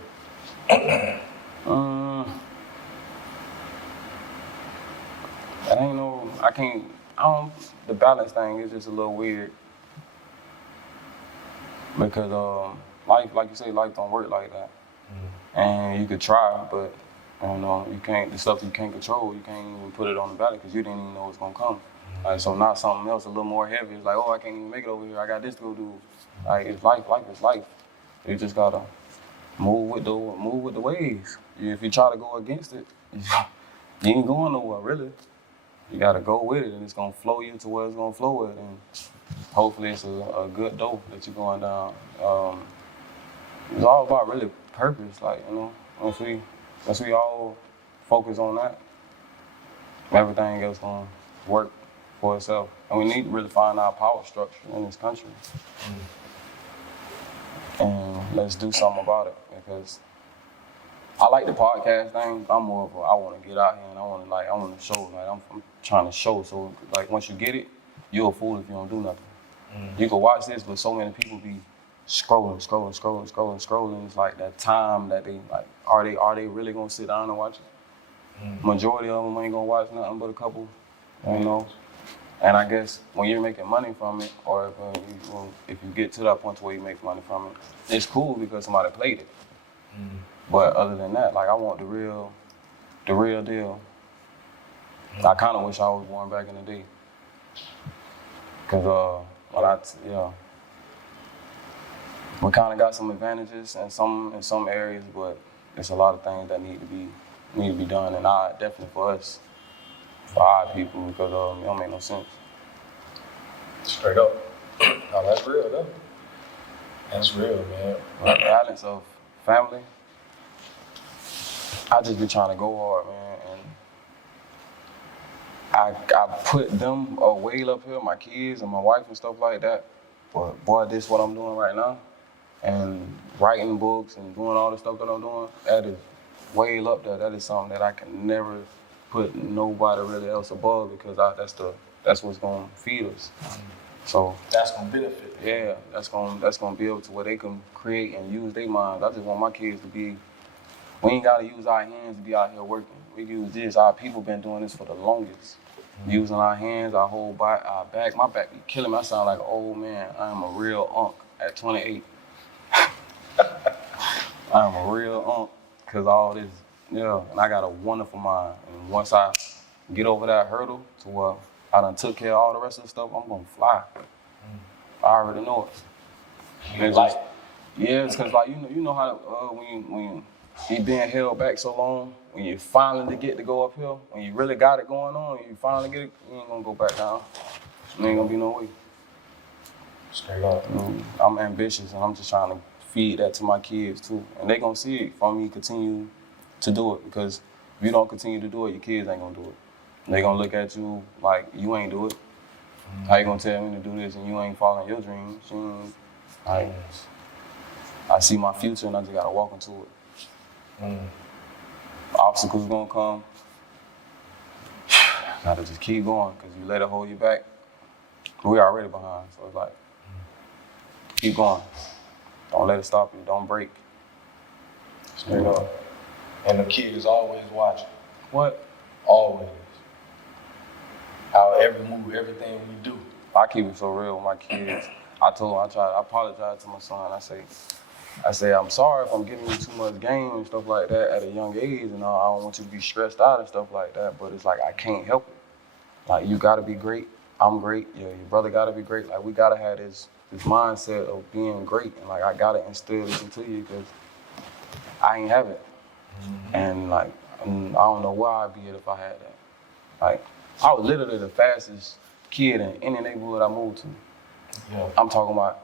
The balance thing is just a little weird. Because life, like you say, life don't work like that. Mm-hmm. And you could try, but you can't, the stuff you can't control, you can't even put it on the ballot because you didn't even know what's gonna come. Mm-hmm. Like, so now something else a little more heavy. It's like, oh, I can't even make it over here. I got this to go do. Like, it's life is life. You just gotta move with the waves. If you try to go against it, you ain't going nowhere, really. You gotta go with it, and it's gonna flow you to where it's gonna flow with, and hopefully it's a good dope that you're going down. It's all about really purpose, like, you know, once we all focus on that, everything else gonna work for itself. And we need to really find our power structure in this country. And let's do something about it, because I like the podcast thing. I'm more of I want to get out here and I want to show. Like, I'm trying to show. So, like, once you get it, you're a fool if you don't do nothing. You can watch this, but so many people be scrolling. It's like that time that they like. Are they really gonna sit down and watch it? Majority of them ain't gonna watch nothing but a couple, you know. And I guess when you're making money from it, or if you get to that point where you make money from it, it's cool because somebody played it. But other than that, like, I want the real deal. I kind of wish I was born back in the day. Cause we kind of got some advantages in some areas, but there's a lot of things that need to be done, and definitely for us, for our people, because it don't make no sense. Straight up. No, that's real though. That's real, man. The balance of family, I just be trying to go hard, man, and I put them way up here, my kids and my wife and stuff like that. But boy, this is what I'm doing right now, and writing books and doing all the stuff that I'm doing, that is way up there. That is something that I can never put nobody really else above, because that's what's gonna feed us. So that's gonna benefit them. Yeah, that's gonna be able to where they can create and use their minds. I just want my kids to be. We ain't gotta use our hands to be out here working. We use this. Our people been doing this for the longest. Using our hands, our whole body, our back. My back be killing me. I sound like an old man. I am a real unk at 28. I am a real unk because all this, and I got a wonderful mind. And once I get over that hurdle to where I done took care of all the rest of the stuff, I'm gonna fly. I already know it. It's like, it's because, like, you know how when you been held back so long, when you finally get to go uphill, when you really got it going on, you finally get it, you ain't gonna go back down. There ain't gonna be no way. Straight up. I'm ambitious, and I'm just trying to feed that to my kids too, and they gonna see it from me continue to do it, because if you don't continue to do it, your kids ain't gonna do it. They gonna look at you like you ain't do it. How you gonna tell me to do this and you ain't following your dreams? I see my future and I just gotta walk into it. Obstacles gonna come. Gotta just keep going, because you let it hold you back, we already behind. So it's like, keep going. Don't let it stop you. Don't break. Straight up. And the kid is always watching. What? Always. Our every move, everything we do. I keep it so real with my kids. I apologize to my son. I say, I'm sorry if I'm giving you too much game and stuff like that at a young age, and I don't want you to be stressed out and stuff like that, but it's like, I can't help it. Like, you gotta be great, I'm great, your brother gotta be great. Like, we gotta have this mindset of being great, and like, I gotta instill this into you, because I ain't have it. And like, I don't know where I'd be at if I had that. Like, I was literally the fastest kid in any neighborhood I moved to. Yeah. I'm talking about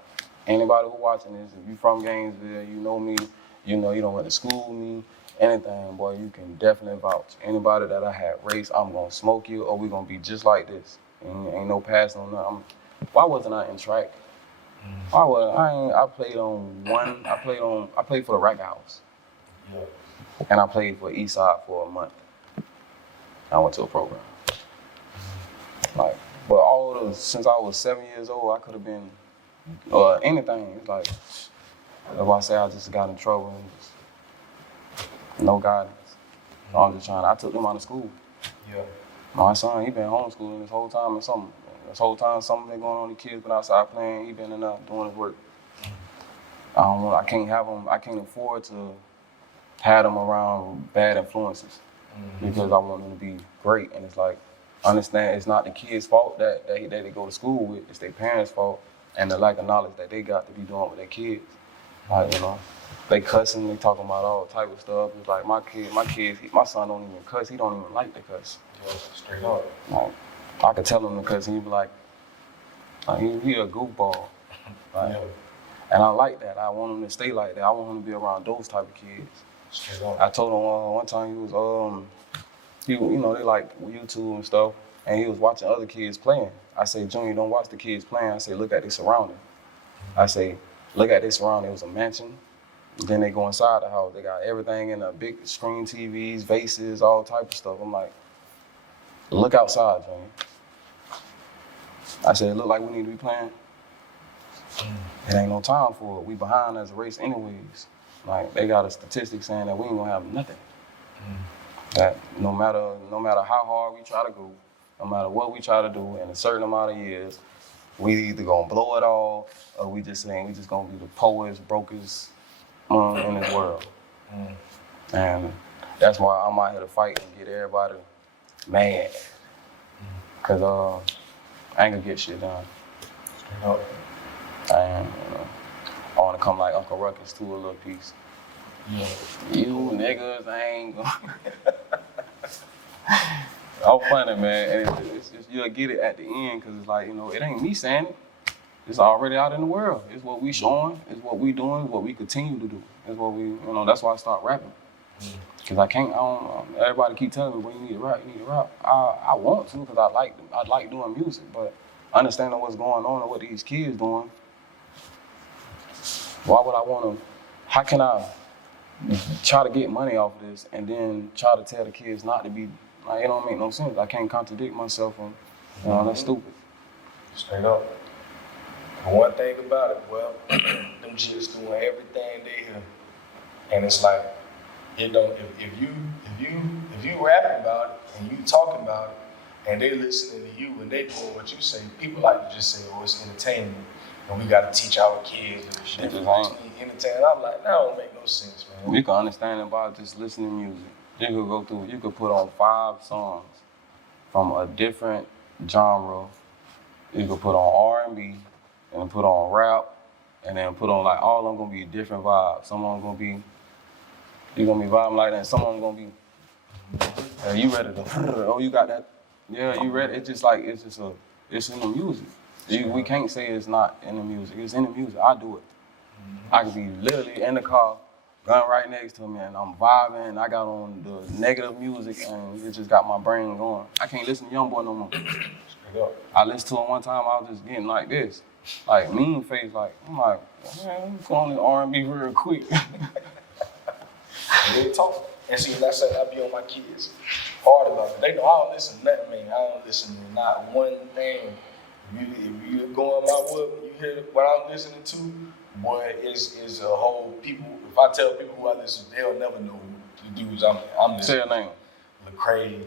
anybody who watching this, if you from Gainesville, you know me, you know you don't went to school with me, anything, boy, you can definitely vouch. Anybody that I had race, I'm gonna smoke you, or we gonna be just like this. Ain't no passing on nothing. Why wasn't I in track? Why was I played for the Rack House. Yeah. And I played for Eastside for a month. I went to a program. Like, but since I was 7 years old, I could have been anything. It's like, that's why I say I just got in trouble and just no guidance. I'm just trying. I took them out of school. Yeah. My son, he been homeschooling this whole time something been going on. The kids been outside playing. He been in there doing his work. I can't have him. I can't afford to have them around bad influences because I want them to be great. And it's like, understand it's not the kids' fault that they go to school with. It's their parents' fault and the lack of knowledge that they got to be doing with their kids. Like, you know, they cussing, they talking about all type of stuff. It's like my son don't even cuss. He don't even like to cuss. Yeah, straight up. Like, I could tell him to cuss, and he'd be like he a goofball. Like, Yeah. and I like that. I want him to stay like that. I want him to be around those type of kids. Straight up. I told him one time they like YouTube and stuff, and he was watching other kids playing. I say, Junior, don't watch the kids playing. I say, look at their surrounding. I say, look at their surrounding. It was a mansion. Then they go inside the house. They got everything in a big screen TVs, vases, all type of stuff. I'm like, look outside, Junior. I said, it look like we need to be playing. It ain't no time for it. We behind as a race anyways. Like, they got a statistic saying that we ain't gonna have nothing. That no matter how hard we try to go, no matter what we try to do in a certain amount of years, we either gonna blow it all or we just gonna be the poorest, brokest in this world. And that's why I'm out here to fight and get everybody mad. Cause I ain't gonna get shit done. And I wanna come like Uncle Ruckus to a little piece. Yeah. You niggas ain't gonna. I'm funny, man. And it's you'll get it at the end, cause it's like, it ain't me saying it. It's already out in the world. It's what we showing. It's what we doing. It's what we continue to do. It's what we, that's why I start rapping. Cause I can't. Everybody keep telling me, "Well, you need to rap. You need to rap." I want to, cause I like doing music, but understanding what's going on and what these kids doing. Why would I want to? How can I try to get money off of this and then try to tell the kids not to be? Like, it don't make no sense. I can't contradict myself, and that's stupid. Straight up. But one thing about it, well, them just doing everything they hear, and it's like, it don't. If you rapping about it and you talking about it, and they listening to you and they doing what you say, people like to just say, "Oh, it's entertainment," and we got to teach our kids the difference between entertainment. I'm like, that don't make no sense, man. You can understand it by just listening to music. You could put on 5 songs from a different genre. You could put on R&B, and put on rap, and then put on, like, all of them gonna be different vibes. Some of them gonna be, you're gonna be vibing like that, and some of them gonna be, you ready to, oh, you got that? Yeah, you ready? It's in the music. We can't say it's not in the music. It's in the music. I do it. I could be literally in the car, gun right next to me, and I'm vibing, and I got on the negative music, and it just got my brain going. I can't listen to Youngboy no more. I listened to him one time, I was just getting like this. Like, mean face, like, I'm like, man, let me put on this R&B real quick. They talk. And see, that's what I be on my kids hard about it. They know I don't listen to nothing, man. I don't listen to not one thing. If you go on my wood, you hear what I'm listening to, boy, is a whole people. If I tell people who I listen to, they'll never know who the dudes I'm listening to. Say your name. Lecrae,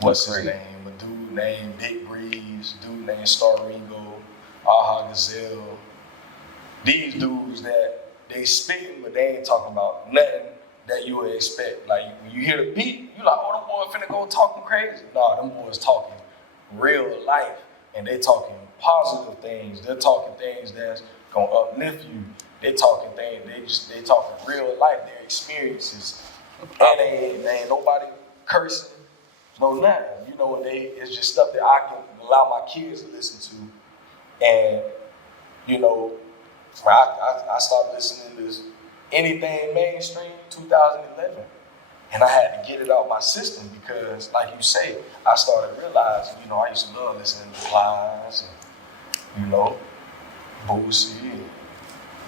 what's his name? A dude named Dick Breeze, dude named Star Ringo. Aha Gazelle. These dudes that they spitting, but they ain't talking about nothing that you would expect. Like when you hear the beat, you like, oh, them boys finna go talking crazy. Nah, them boys talking real life, and they talking positive things. They're talking things that's gonna uplift you. They talking things. They talking real life. Their experiences, and they ain't nobody cursing, no nothing. You know, it's just stuff that I can allow my kids to listen to, and you know. I started listening to anything mainstream 2011. And I had to get it out my system because, like you say, I started realizing, you know, I used to love listening to Plies and, you know, Boosie and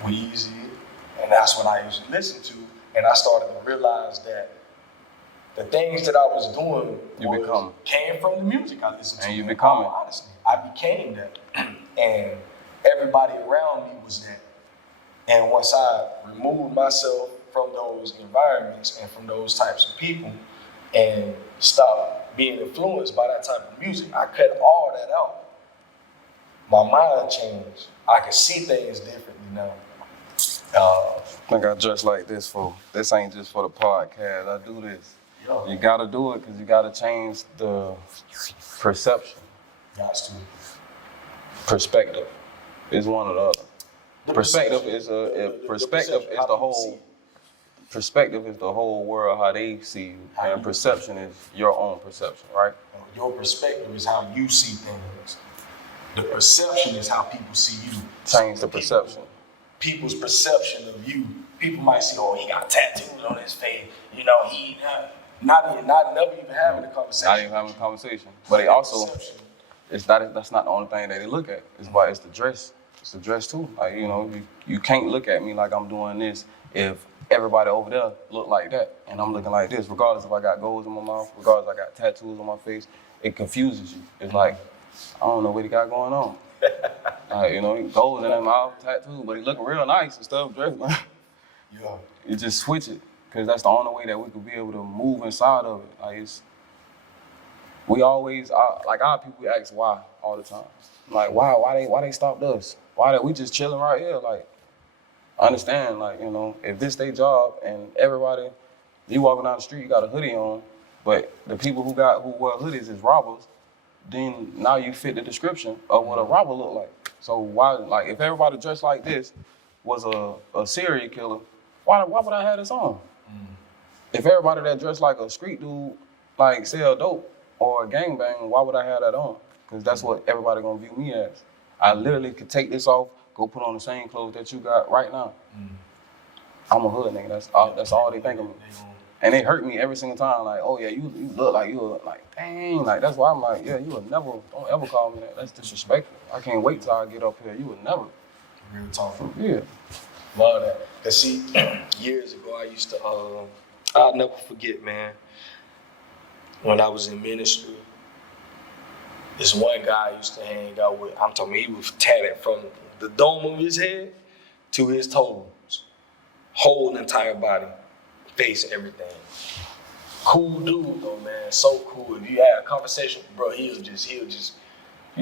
Weezy. And that's what I used to listen to. And I started to realize that the things that I was doing came from the music I listened to. And you become it. Honestly, I became that. And everybody around me was that. And once I removed myself from those environments and from those types of people and stopped being influenced by that type of music, I cut all that out. My mind changed. I could see things differently now. I think I dress like this this ain't just for the podcast. I do this. You gotta do it because you gotta change the perception. Got to. Perspective is one or the other. Perspective is the whole world, how they see you, and perception is your own perception, right? Your perspective is how you see things. The perception is how people see you. Change the perception. People's perception of you. People might see, oh, he got tattoos on his face. You know, he never even having a conversation. Not even having a conversation. But they also, that's not the only thing that they look at. It's the dress. It's the dress too. Like, you know, you can't look at me like I'm doing this if everybody over there look like that and I'm looking like this, regardless if I got goals in my mouth, regardless if I got tattoos on my face. It confuses you. It's like, I don't know what he got going on. You know, goals in his mouth, tattoos, but he looking real nice and stuff, dressed. Yeah. You just switch it, because that's the only way that we could be able to move inside of it. Like, we always, like our people, we ask why all the time. Like, why they stopped us? Why we just chilling right here? Like, I understand, like, you know, if this their job and everybody, you walking down the street, you got a hoodie on, but the people who wear hoodies is robbers, then now you fit the description of what a robber look like. So why, like, if everybody dressed like this was a serial killer, why would I have this on? If everybody that dressed like a street dude, like sell dope or a gangbang, why would I have that on? Because that's what everybody gonna view me as. I literally could take this off, go put on the same clothes that you got right now. I'm a hood nigga. That's all they think of me. And they hurt me every single time. Like, oh yeah, you look like you were like, dang. Like, that's why I'm like, yeah, you would never, don't ever call me that. That's disrespectful. I can't wait till I get up here. You would never. Real talk. Yeah. Love that. Cause see, years ago I used to, I'll never forget, man, when I was in ministry, this one guy I used to hang out with, I'm talking, he was tatted from the dome of his head to his toes. Whole entire body, face, everything. Cool dude though, man, so cool. If you had a conversation, bro, he'll just, you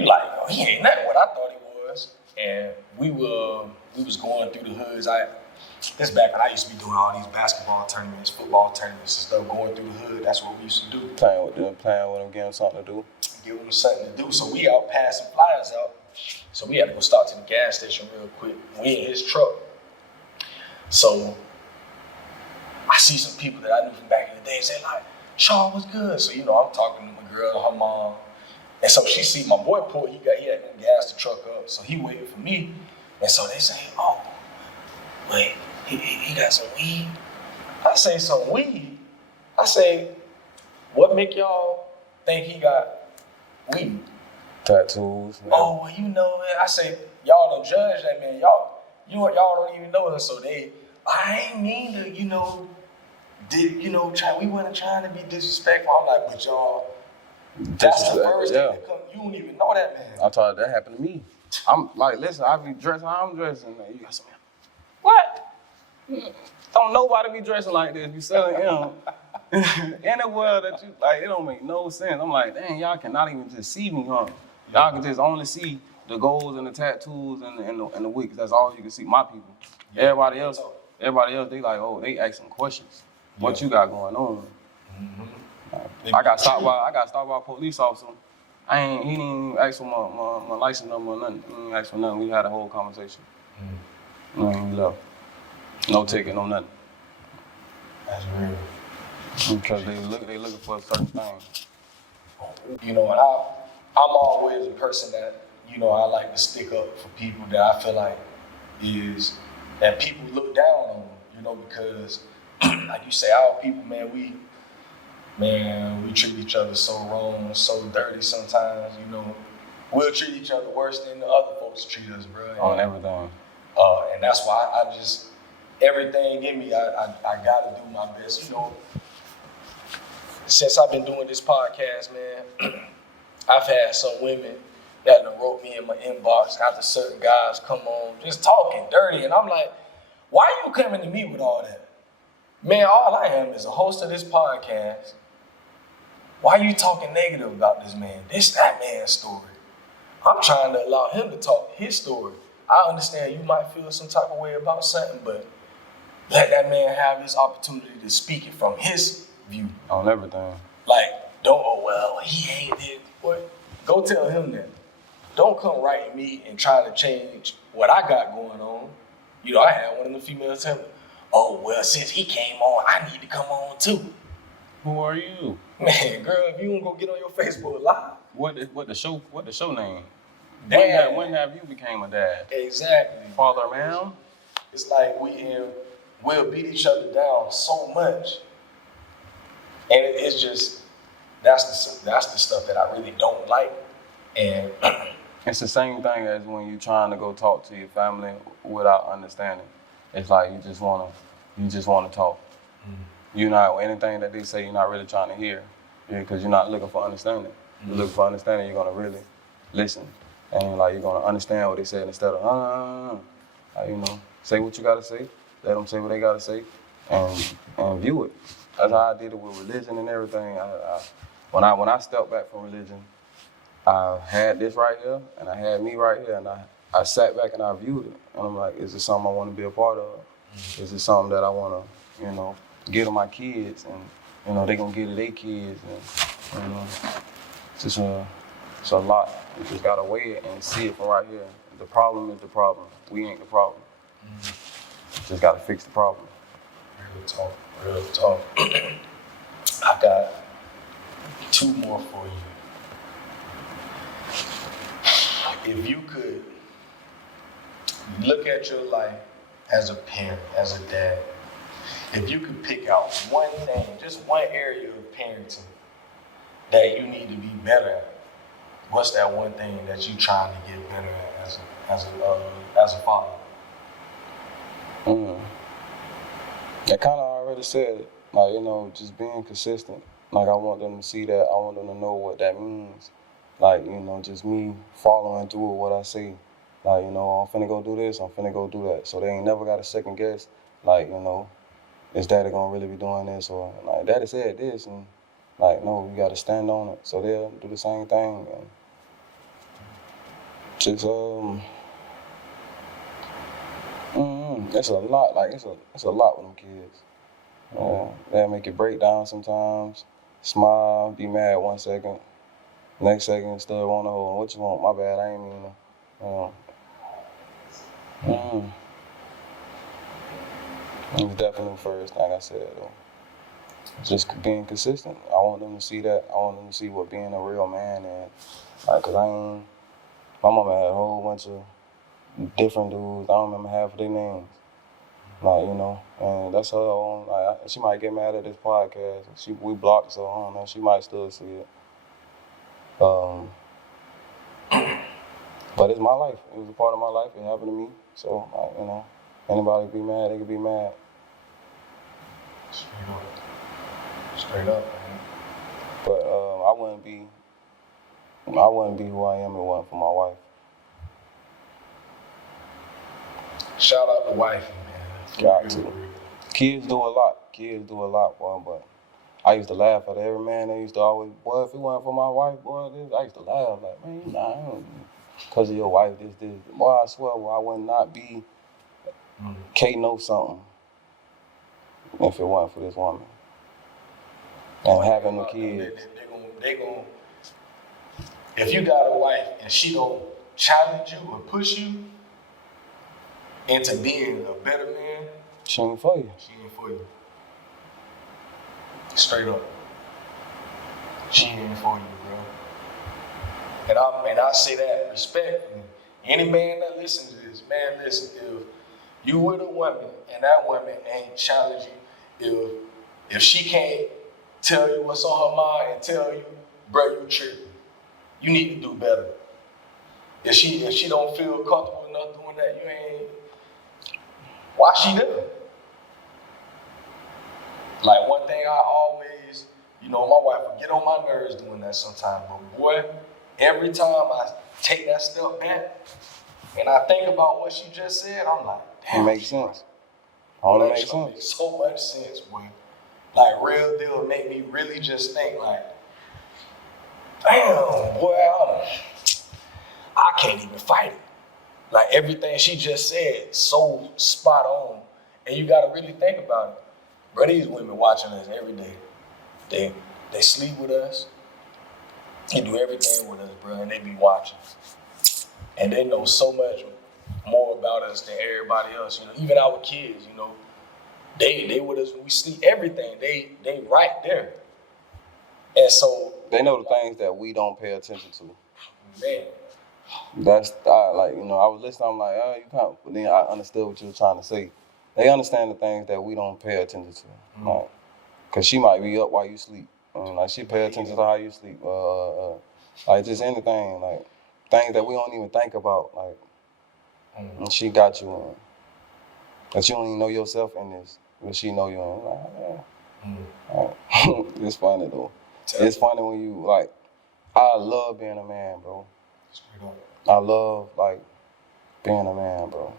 like, oh, he ain't nothing what I thought he was. And we was going through the hoods. This back when I used to be doing all these basketball tournaments, football tournaments and stuff, going through the hood. That's what we used to do. Playing with them, give them something to do. Give them something to do. So we out passing flyers out. So we had to go stop to the gas station real quick. We in his truck. So I see some people that I knew from back in the day say like, Shaw, what's good? So, you know, I'm talking to my girl, her mom. And so she see my boy pull, he had to gas the truck up. So he waited for me. And so they say, oh, wait, he got some weed? I say, some weed? I say, what make y'all think he got weed? Tattoos. Man. Oh, well, you know, man. I say, y'all don't judge that, man. Y'all don't even know us. So I ain't mean to, we wasn't trying to be disrespectful. I'm like, but y'all, that's the first thing that come. You don't even know that, man. I thought that happened to me. I'm like, listen, I be dressing how I'm dressing. You got some, what? Don't nobody be dressing like this. You selling him in a world that you like. It don't make no sense. I'm like, dang, y'all cannot even just see me, huh? Y'all can just only see the goals and the tattoos and the wigs. That's all you can see. My people. Yeah. Everybody else, they like, oh, they asking questions. What you got going on? Mm-hmm. I got stopped by a police officer. He didn't even ask for my license number or nothing. He didn't ask for nothing. We had a whole conversation. And he left. No ticket, no nothing. That's real. Because they looking for a certain thing. You know, and I'm always a person that, you know, I like to stick up for people that I feel like that people look down on, you know, because like you say, our people, man, we treat each other so wrong, so dirty sometimes, you know. We'll treat each other worse than the other folks treat us, bro. On everything. And that's why I just, everything in me, I gotta do my best, you know. Since I've been doing this podcast, man, I've had some women that done wrote me in my inbox after certain guys come on, just talking dirty, and I'm like, why are you coming to me with all that? Man, all I am is a host of this podcast. Why are you talking negative about this man? This, that man's story. I'm trying to allow him to talk his story. I understand you might feel some type of way about something, but let that man have his opportunity to speak it from his view. On everything. Like, don't, oh, well, he ain't it. What? Go tell him that. Don't come writing me and try to change what I got going on. You know, I had one of the females tell me, oh, well, since he came on, I need to come on too. Who are you? Man, girl, if you don't go get on your Facebook Live. What the show name? Dad. When have you became a dad? Exactly. Father, ma'am? It's like we'll beat each other down so much. And it's just, that's the stuff that I really don't like. And it's the same thing as when you're trying to go talk to your family without understanding. It's like you just wanna talk. You're not, anything that they say, you're not really trying to hear, because you're not looking for understanding. You're looking for understanding, you're gonna really listen, and like you're gonna understand what they said instead of you know, say what you gotta say, let them say what they gotta say, and view it. That's how I did it with religion and everything. When I stepped back from religion, I had this right here, and I had me right here, and I sat back and I viewed it, and I'm like, is this something I want to be a part of? Is this something that I want to, you know, give to my kids, and you know they gonna give to their kids, and you know, it's a lot. You just gotta weigh it and see it from right here. The problem is the problem. We ain't the problem. Just gotta fix the problem. Real talk. I got 2 more for you. If you could look at your life as a parent, as a dad, if you could pick out one thing, just one area of parenting that you need to be better at, what's that one thing that you're trying to get better at as a father? I kind of already said it. Like, you know, just being consistent. Like, I want them to see that. I want them to know what that means. Like, you know, just me following through with what I say. Like, you know, I'm finna go do this, I'm finna go do that. So they ain't never got a second guess. Like, you know, is daddy gonna really be doing this? Or, like, daddy said this, and, like, no, you gotta stand on it. So they'll do the same thing. And just, it's a lot. Like, it's a lot with them kids. They'll make you break down sometimes, smile, be mad 1 second. Next second, still want to hold. What you want? My bad, I ain't mean to. It's definitely first, like I said, though. Just being consistent. I want them to see that. I want them to see what being a real man is. Like, cause my mama had a whole bunch of different dudes. I don't remember half of their names. Like, you know, and that's her own. Like, she might get mad at this podcast. We blocked, so I don't know. She might still see it. But it's my life. It was a part of my life. It happened to me. So, like, you know, anybody be mad, they could be mad. Straight up, man. But I wouldn't be who I am if it wasn't for my wife. Shout out to wifey, man. Got to. Kids do a lot, boy, but I used to laugh at every man that used to always, boy, if it wasn't for my wife, boy, I used to laugh like, man, because of your wife, this. Boy, I swear, I would not be K know something if it wasn't for this woman. And having the kids. They gon' if you got a wife and she don't challenge you or push you into being a better man, She ain't for you. she ain't for you. Straight up. She ain't for you, bro. And I say that respectfully. Any man that listens to this, man, listen, if you with a woman and that woman ain't challenging you, if she can't tell you what's on her mind and tell you, bro, you tripping, you need to do better. If she don't feel comfortable enough doing that, you ain't, why she there? Like one thing I always, my wife will get on my nerves doing that sometimes, but boy, every time I take that step back and I think about what she just said, I'm like, damn. It makes sense. That Makes shit sense. makes so much sense, boy. Like real deal, make me really just think like, damn, boy, I can't even fight it. Like everything she just said, so spot on. And you gotta really think about it. Bro, these women watching us every day. They sleep with us. They do everything with us, bro, and they be watching. And they know so much more about us than everybody else. Even our kids, they with us when we sleep, everything. They right there. And so They know the things that we don't pay attention to. man, That's I was listening. I'm like, oh, you can't. But then I understood what you were trying to say. They understand the things that we don't pay attention to, like, cause she might be up while you sleep. Like she pay attention to how you sleep. Like just anything, like things that we don't even think about, like. And she got you in. Cause you don't even know yourself in this, but she know you in. Like, it's funny though. It's funny when you like. I love being a man, bro. I love like being a man, bro,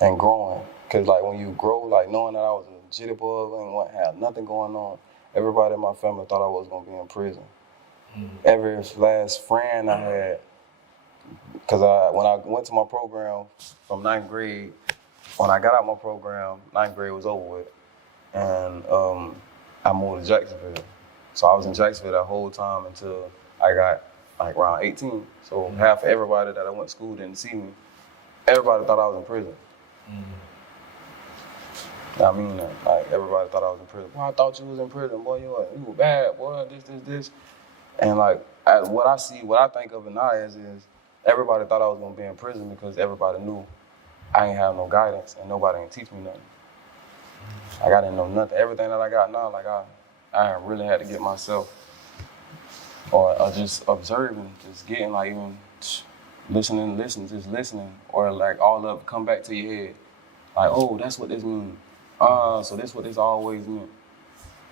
and growing. Cause like when you grow, like knowing that I was a jitterbug and wouldn't have nothing going on, everybody in my family thought I was gonna be in prison. Every last friend I had, cause when I went to my program from 9th grade, when I got out my program, 9th grade was over with, and I moved to Jacksonville. So I was in Jacksonville that whole time until I got like around 18. So half of everybody that I went to school didn't see me. Everybody thought I was in prison. I mean, like everybody thought I was in prison. Boy, I thought you was in prison. Boy, you were bad. Boy, this. And like what I think of it now is everybody thought I was gonna be in prison because everybody knew I ain't have no guidance and nobody ain't teach me nothing. Like I didn't know nothing. Everything that I got now, like I really had to get myself, or just observing, just getting like even listening, or like all of it come back to your head. Like, oh, that's what this means. So that's what this always meant.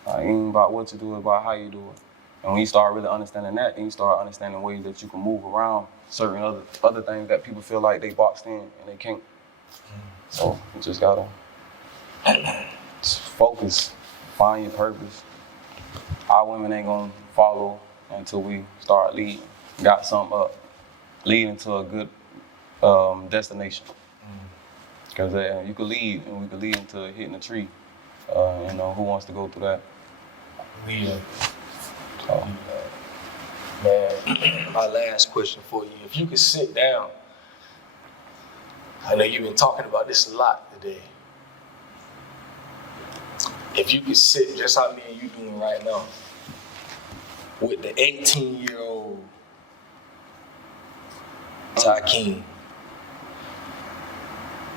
Like, it ain't about what you do, it's about how you do it. And when you start really understanding that, then you start understanding ways that you can move around certain other things that people feel like they boxed in and they can't. So you just gotta just focus, find your purpose. Our women ain't gonna follow until we start leading. Got something up, leading to a good destination. Because you could lead, and we could lead into hitting a tree. Who wants to go through that? Yeah. Man, my last question for you. If you could sit down, I know you've been talking about this a lot today. If you could sit just how me and you doing right now, with the 18-year-old Tykeem,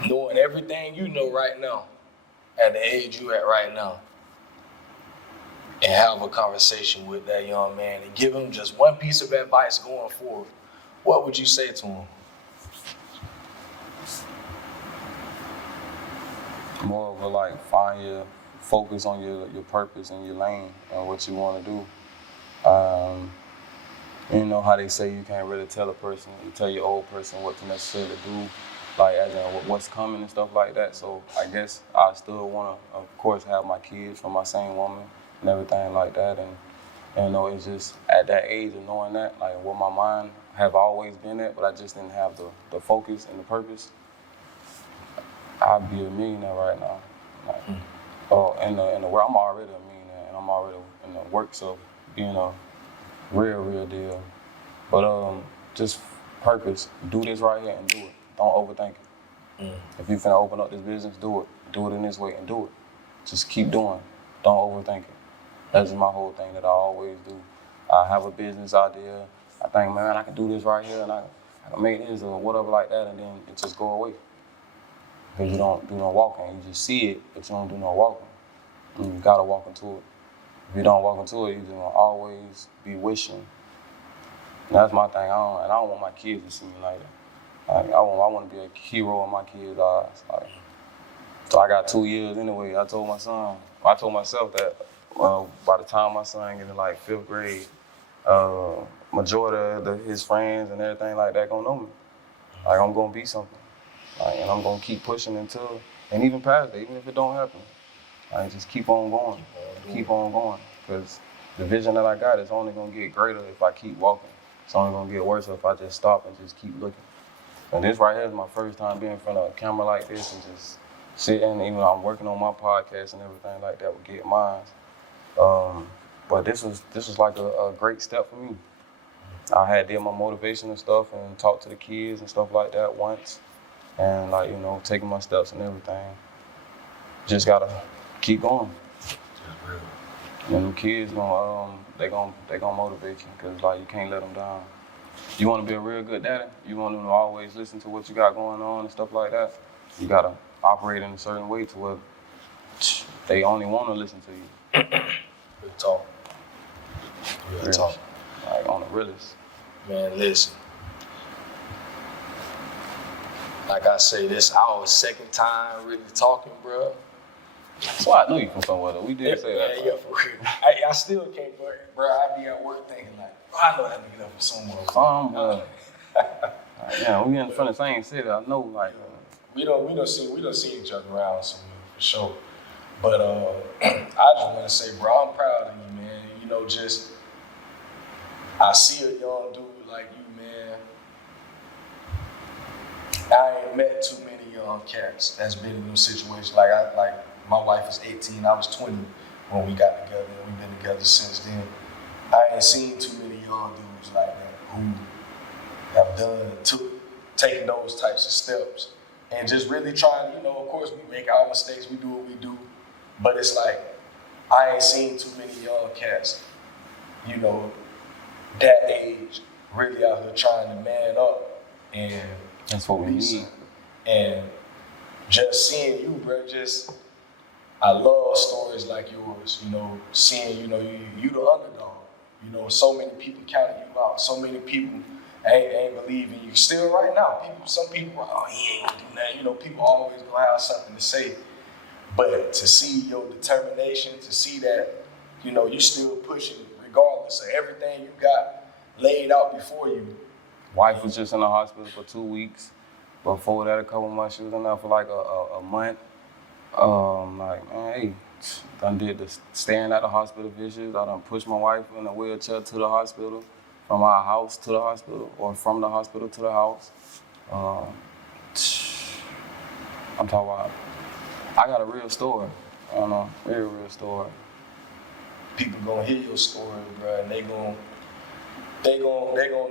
knowing everything you know right now, at the age you at right now, and have a conversation with that young man and give him just one piece of advice going forward, what would you say to him? More of a like find your focus on your purpose and your lane and what you want to do. You know how they say you can't really tell a person, you tell your old person what to necessarily do, like as in what's coming and stuff like that. So I guess I still want to, of course, have my kids from my same woman and everything like that, and And, it's just at that age of knowing that, like where my mind have always been at, but I just didn't have the focus and the purpose. I'd be a millionaire right now. Like, in the world, I'm already a millionaire, and I'm already in the works of being a real deal. But just purpose. Do this right here and do it. Don't overthink it. If you finna open up this business, do it. Do it in this way and do it. Just keep doing. Don't overthink it. That's just my whole thing that I always do. I have a business idea. I think, man, I can do this right here, and I can make this or whatever like that, and then it just go away. Because you don't do no walking. You just see it, but you don't do no walking. And you gotta walk into it. If you don't walk into it, you're gonna always be wishing. And that's my thing. I don't want my kids to see me like that. Like, I want to be a hero in my kids' eyes. Like, so I got 2 years anyway. I told myself that by the time my son get in like 5th grade, majority of his friends and everything like that gonna know me. Like, I'm gonna be something. Like, and I'm gonna keep pushing until, and even past that, even if it don't happen. Like, just keep on going. Keep on going. Because the vision that I got is only gonna get greater if I keep walking. It's only gonna get worse if I just stop and just keep looking. And this right here is my first time being in front of a camera like this and just sitting, even though I'm working on my podcast and everything like that with Get Minds. But this was like a great step for me. I had did my motivation and stuff and talked to the kids and stuff like that once. And like, taking my steps and everything. Just gotta keep going. And the kids they gonna motivate you, because like you can't let them down. You want to be a real good daddy. You want them to always listen to what you got going on and stuff like that. You gotta operate in a certain way to where they only want to listen to you. Good talk. Real talk. Like on the realest. Man, listen. Like I say, this our second time really talking, bro. That's why I knew you from somewhere though. We did say that. Yeah, for real. I still can't, bro. I be at work thinking like, I know that nigga up from somewhere. Yeah, we in front of the same city. I know, like. We don't see each other around somewhere for sure. But I just want to say, bro, I'm proud of you, man. Just I see a young dude like you, man. I ain't met too many young cats that's been in them situations. Like my wife is 18, I was 20 when we got together, and we've been together since then. I ain't seen too many young dudes like that who have taken those types of steps and just really trying, of course we make our mistakes, we do what we do, but it's like, I ain't seen too many young cats, that age, really out here trying to man up, and that's what we need. And just seeing you, bro, I love stories like yours, seeing, you the underdog. So many people counting you out. So many people ain't believing you. Still right now, some people are, oh, he ain't gonna do that. People always gonna have something to say. But to see your determination, to see that, you're still pushing regardless of everything you got laid out before you. Wife was just in the hospital for 2 weeks. Before that, a couple months, she was in there for like a month. Like, man, hey, done did the staying at the hospital visits. I done pushed my wife in a wheelchair to the hospital, from our house to the hospital, or from the hospital to the house. I'm talking about, I got a real story. Real story. People gonna hear your story, bro, and they gonna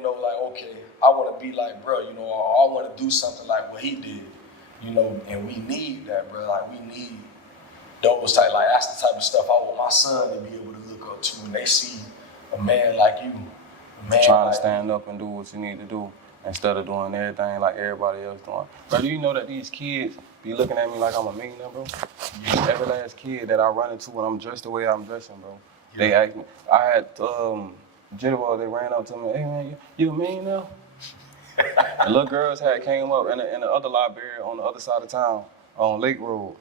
know, like, okay, I want to be like, bro, or I want to do something like what he did, and we need that, bro. Like, we need those type, like, that's the type of stuff I want my son to be able to look up to when they see a man like you, trying to stand up and do what you need to do instead of doing everything like everybody else doing. Bro, do you know that these kids be looking at me like I'm a millionaire, bro? Every last kid that I run into when I'm dressed the way I'm dressing, bro, they ask me. I had Jennifer, they ran up to me, hey man, you a millionaire? The little girls came up in the other library on the other side of town on Lake Road.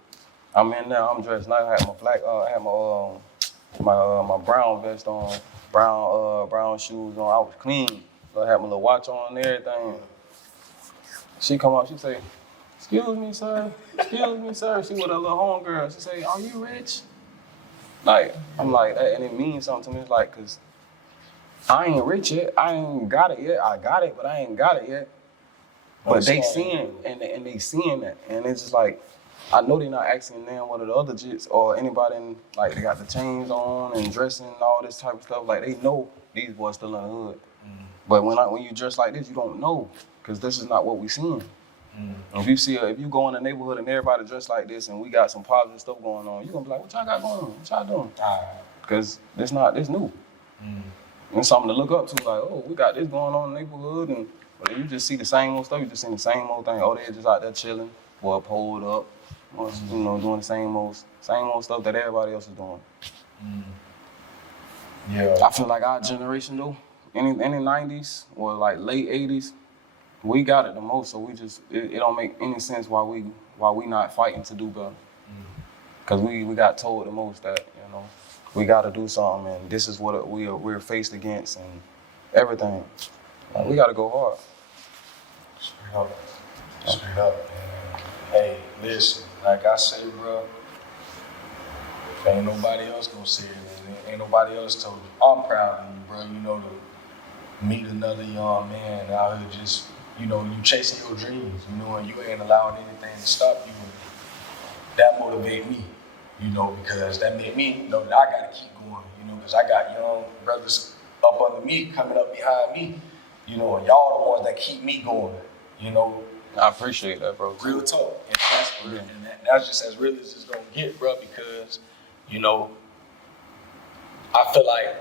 I'm in there, I'm dressed nice. I had my black, I had my brown vest on, brown shoes on. I was clean. I had my little watch on and everything. She come up, she say, excuse me, sir. She with her little homegirl. She say, are you rich? Like, I'm like, and it means something to me. It's like, cause I ain't rich yet. I ain't got it yet. I got it, but I ain't got it yet. But they seeing and they seeing that, and it's just like I know they're not asking them one of the other jits or anybody in, like they got the chains on and dressing and all this type of stuff. Like they know these boys still in the hood. But when you dress like this, you don't know because this is not what we seeing. If you go in the neighborhood and everybody dressed like this and we got some positive stuff going on, you gonna be like, what y'all got going on? What y'all doing? Because this new. And something to look up to, like, oh, we got this going on in the neighborhood, and but you just see the same old stuff. You just see the same old thing. Oh, they're just out there chilling, boy, pulled up, or, doing the same old stuff that everybody else is doing. Yeah. I feel like our generation though, any 90s or like late 80s, we got it the most. So we just it don't make any sense why we not fighting to do better. Cause we got told the most that we got to do something, and this is what we're faced against, and everything. Like, we got to go hard. Straight up, man. Hey, listen, like I say, bro, ain't nobody else gonna say it, man. Ain't nobody else told you. I'm proud of you, bro. To meet another young man out here just, you chasing your dreams, and you ain't allowing anything to stop you. That motivate me, because that made me know that I gotta keep going, because I got young brothers up under me, coming up behind me, and y'all the ones that keep me going, I appreciate that, bro. Real talk. And that's real. And that's just as real as it's gonna get, bro, because, I feel like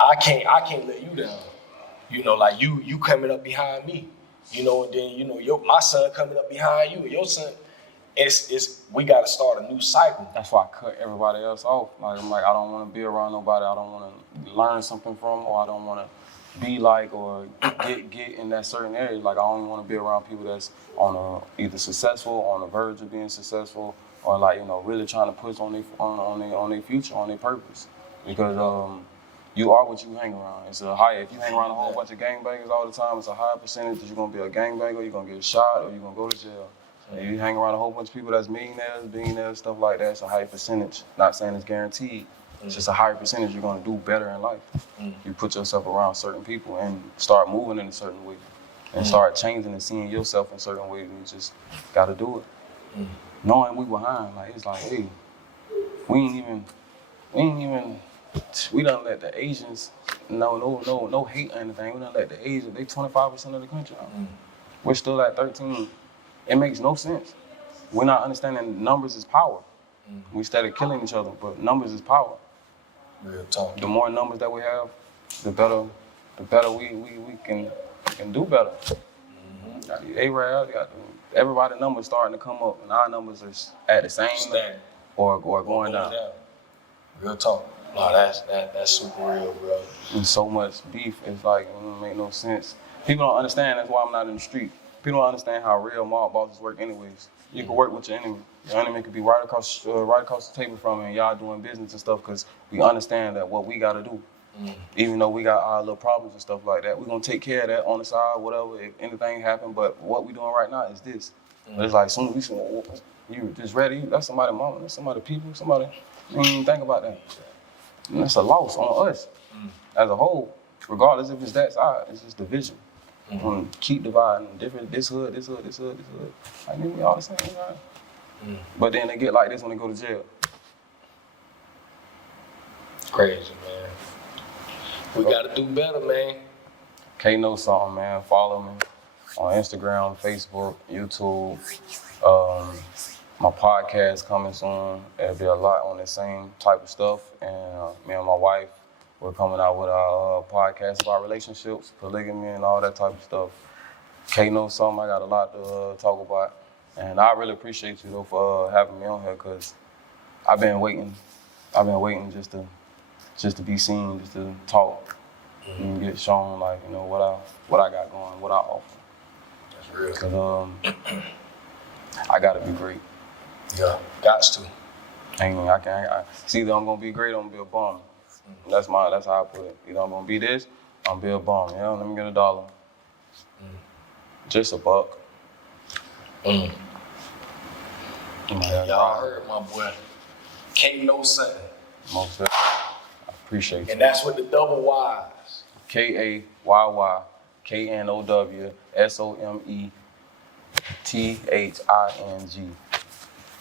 I can't let you down. Like you coming up behind me, and then, my son coming up behind you, and your son, we gotta start a new cycle. That's why I cut everybody else off. Like, I'm like, I don't want to be around nobody I don't want to learn something from, or I don't want to be like or get in that certain area. Like, I only want to be around people that's either successful, on the verge of being successful, or like, really trying to push on their future, on their purpose. Because you are what you hang around. It's a higher. If you hang around a whole bunch of gangbangers all the time, it's a higher percentage that you're gonna be a gangbanger, you're gonna get shot, or you're gonna go to jail. If you hang around a whole bunch of people that's millionaires, stuff like that, it's a higher percentage. Not saying it's guaranteed. It's just a higher percentage you're gonna do better in life. You put yourself around certain people and start moving in a certain way. And start changing and seeing yourself in certain ways, and you just gotta do it. Knowing we behind, like it's like, hey, we done let the Asians, no hate or anything. We done let the Asians, they 25% of the country now. We're still at 13. It makes no sense. We're not understanding numbers is power. We started killing each other, but numbers is power. Real talk. The more numbers that we have, the better we can do better. Everybody's numbers starting to come up, and our numbers are at the same or going down. Real talk. No, that's super real, bro. And so much beef, it's like, it don't make no sense. People don't understand, that's why I'm not in the street. People don't understand how real mob bosses work anyways. You can work with your enemy. Your enemy could be right across the table from you, and y'all doing business and stuff, because we understand that what we got to do. Even though we got our little problems and stuff like that, we're going to take care of that on the side, whatever, if anything happen. But what we doing right now is this. But it's like, as soon as we see, you just ready, that's somebody's mama, that's somebody's people, somebody, you didn't even think about that. And that's a loss on us as a whole, regardless if it's that side, it's just division. Keep dividing this hood. I mean, we all the same, right? But then they get like this when they go to jail. Crazy, man. We gotta do better, man. K know something, man. Follow me on Instagram, Facebook, YouTube. My podcast coming soon. There'll be a lot on the same type of stuff. And me and my wife, we're coming out with our podcast about relationships, polygamy, and all that type of stuff. K knows something. I got a lot to talk about. And I really appreciate you, though, for having me on here, because I've been waiting just to be seen, just to talk and get shown, like, what I got going, what I offer. That's real. Because I got to be great. Yeah, gots to. It's either I'm gonna be great or I'm gonna be a bum. That's how I put it. Either I'm gonna be this, I'm gonna be a bum. Let me get $1. Just $1. Y'all heard my boy. Can't know something. Most definitely. I Appreciate you. And that's with the double Y's. KAYYKNOWSOMETHING.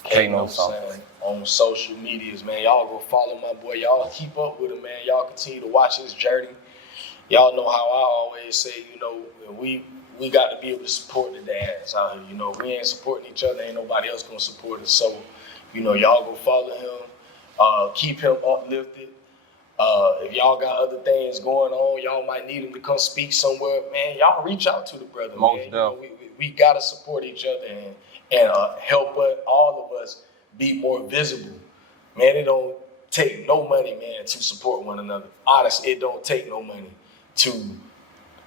K-No something. On social medias, man. Y'all go follow my boy. Y'all keep up with him, man. Y'all continue to watch his journey. Y'all know how I always say, you know, we got to be able to support the dads out here. You know, we ain't supporting each other. Ain't nobody else gonna support us. So, you know, y'all go follow him. Keep him uplifted. If y'all got other things going on, y'all might need him to come speak somewhere. Man, y'all reach out to the brother, Most man. You know, we got to support each other and help all of us be more visible. Man, it don't take no money, man, to support one another. Honestly, it don't take no money to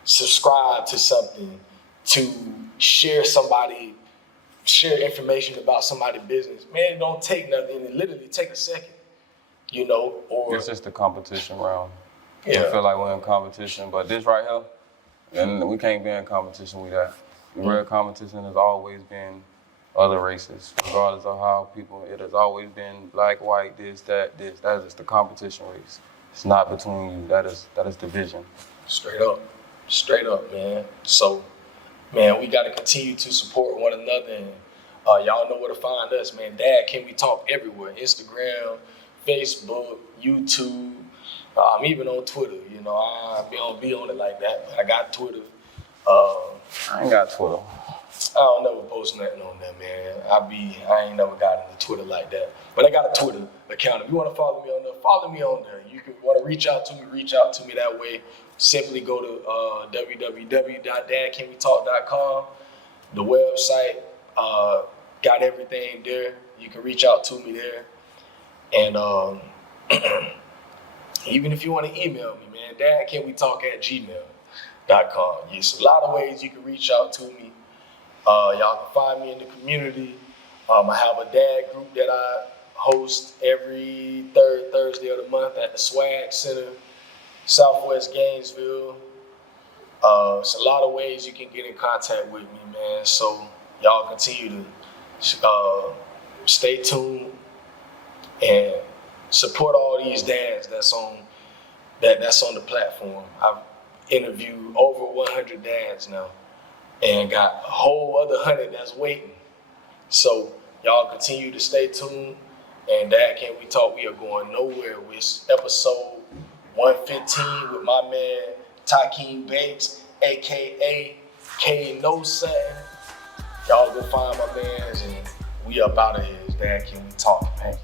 subscribe to something, to share information about somebody's business. Man, it don't take nothing. It literally take a second, you know, or It's just the competition round. Yeah. I feel like we're in competition, but this right here, and we can't be in competition with that. The real competition has always been other races, regardless of how people, it has always been black, white, this. That is the competition race. It's not between you, that is division. Straight up, man. So, man, we got to continue to support one another, and y'all know where to find us, man. Dad, Can We Talk everywhere? Instagram, Facebook, YouTube. I'm even on Twitter. You know, I don't be on it like that, but I got Twitter. I ain't got Twitter. I don't never post nothing on there, man. I ain't never got into Twitter like that. But I got a Twitter account. If you want to follow me on there, follow me on there. You can want to reach out to me that way. Simply go to www.dadcanwetalk.com. The website got everything there. You can reach out to me there. And even if you want to email me, man, dadcanwetalk@gmail.com. Yes, a lot of ways you can reach out to me. Y'all can find me in the community. I have a dad group that I host every third Thursday of the month at the Swag Center, Southwest Gainesville. It's a lot of ways you can get in contact with me, man. So y'all continue to stay tuned and support all these dads that's on the platform. I've interviewed over 100 dads now, and got a whole other 100 that's waiting. So y'all continue to stay tuned. And Dad, Can We Talk? We are going nowhere. With episode 115 with my man Tykeem Banks, aka K-No something. Y'all go find my mans, and we up out of here. Dad, Can We Talk, man?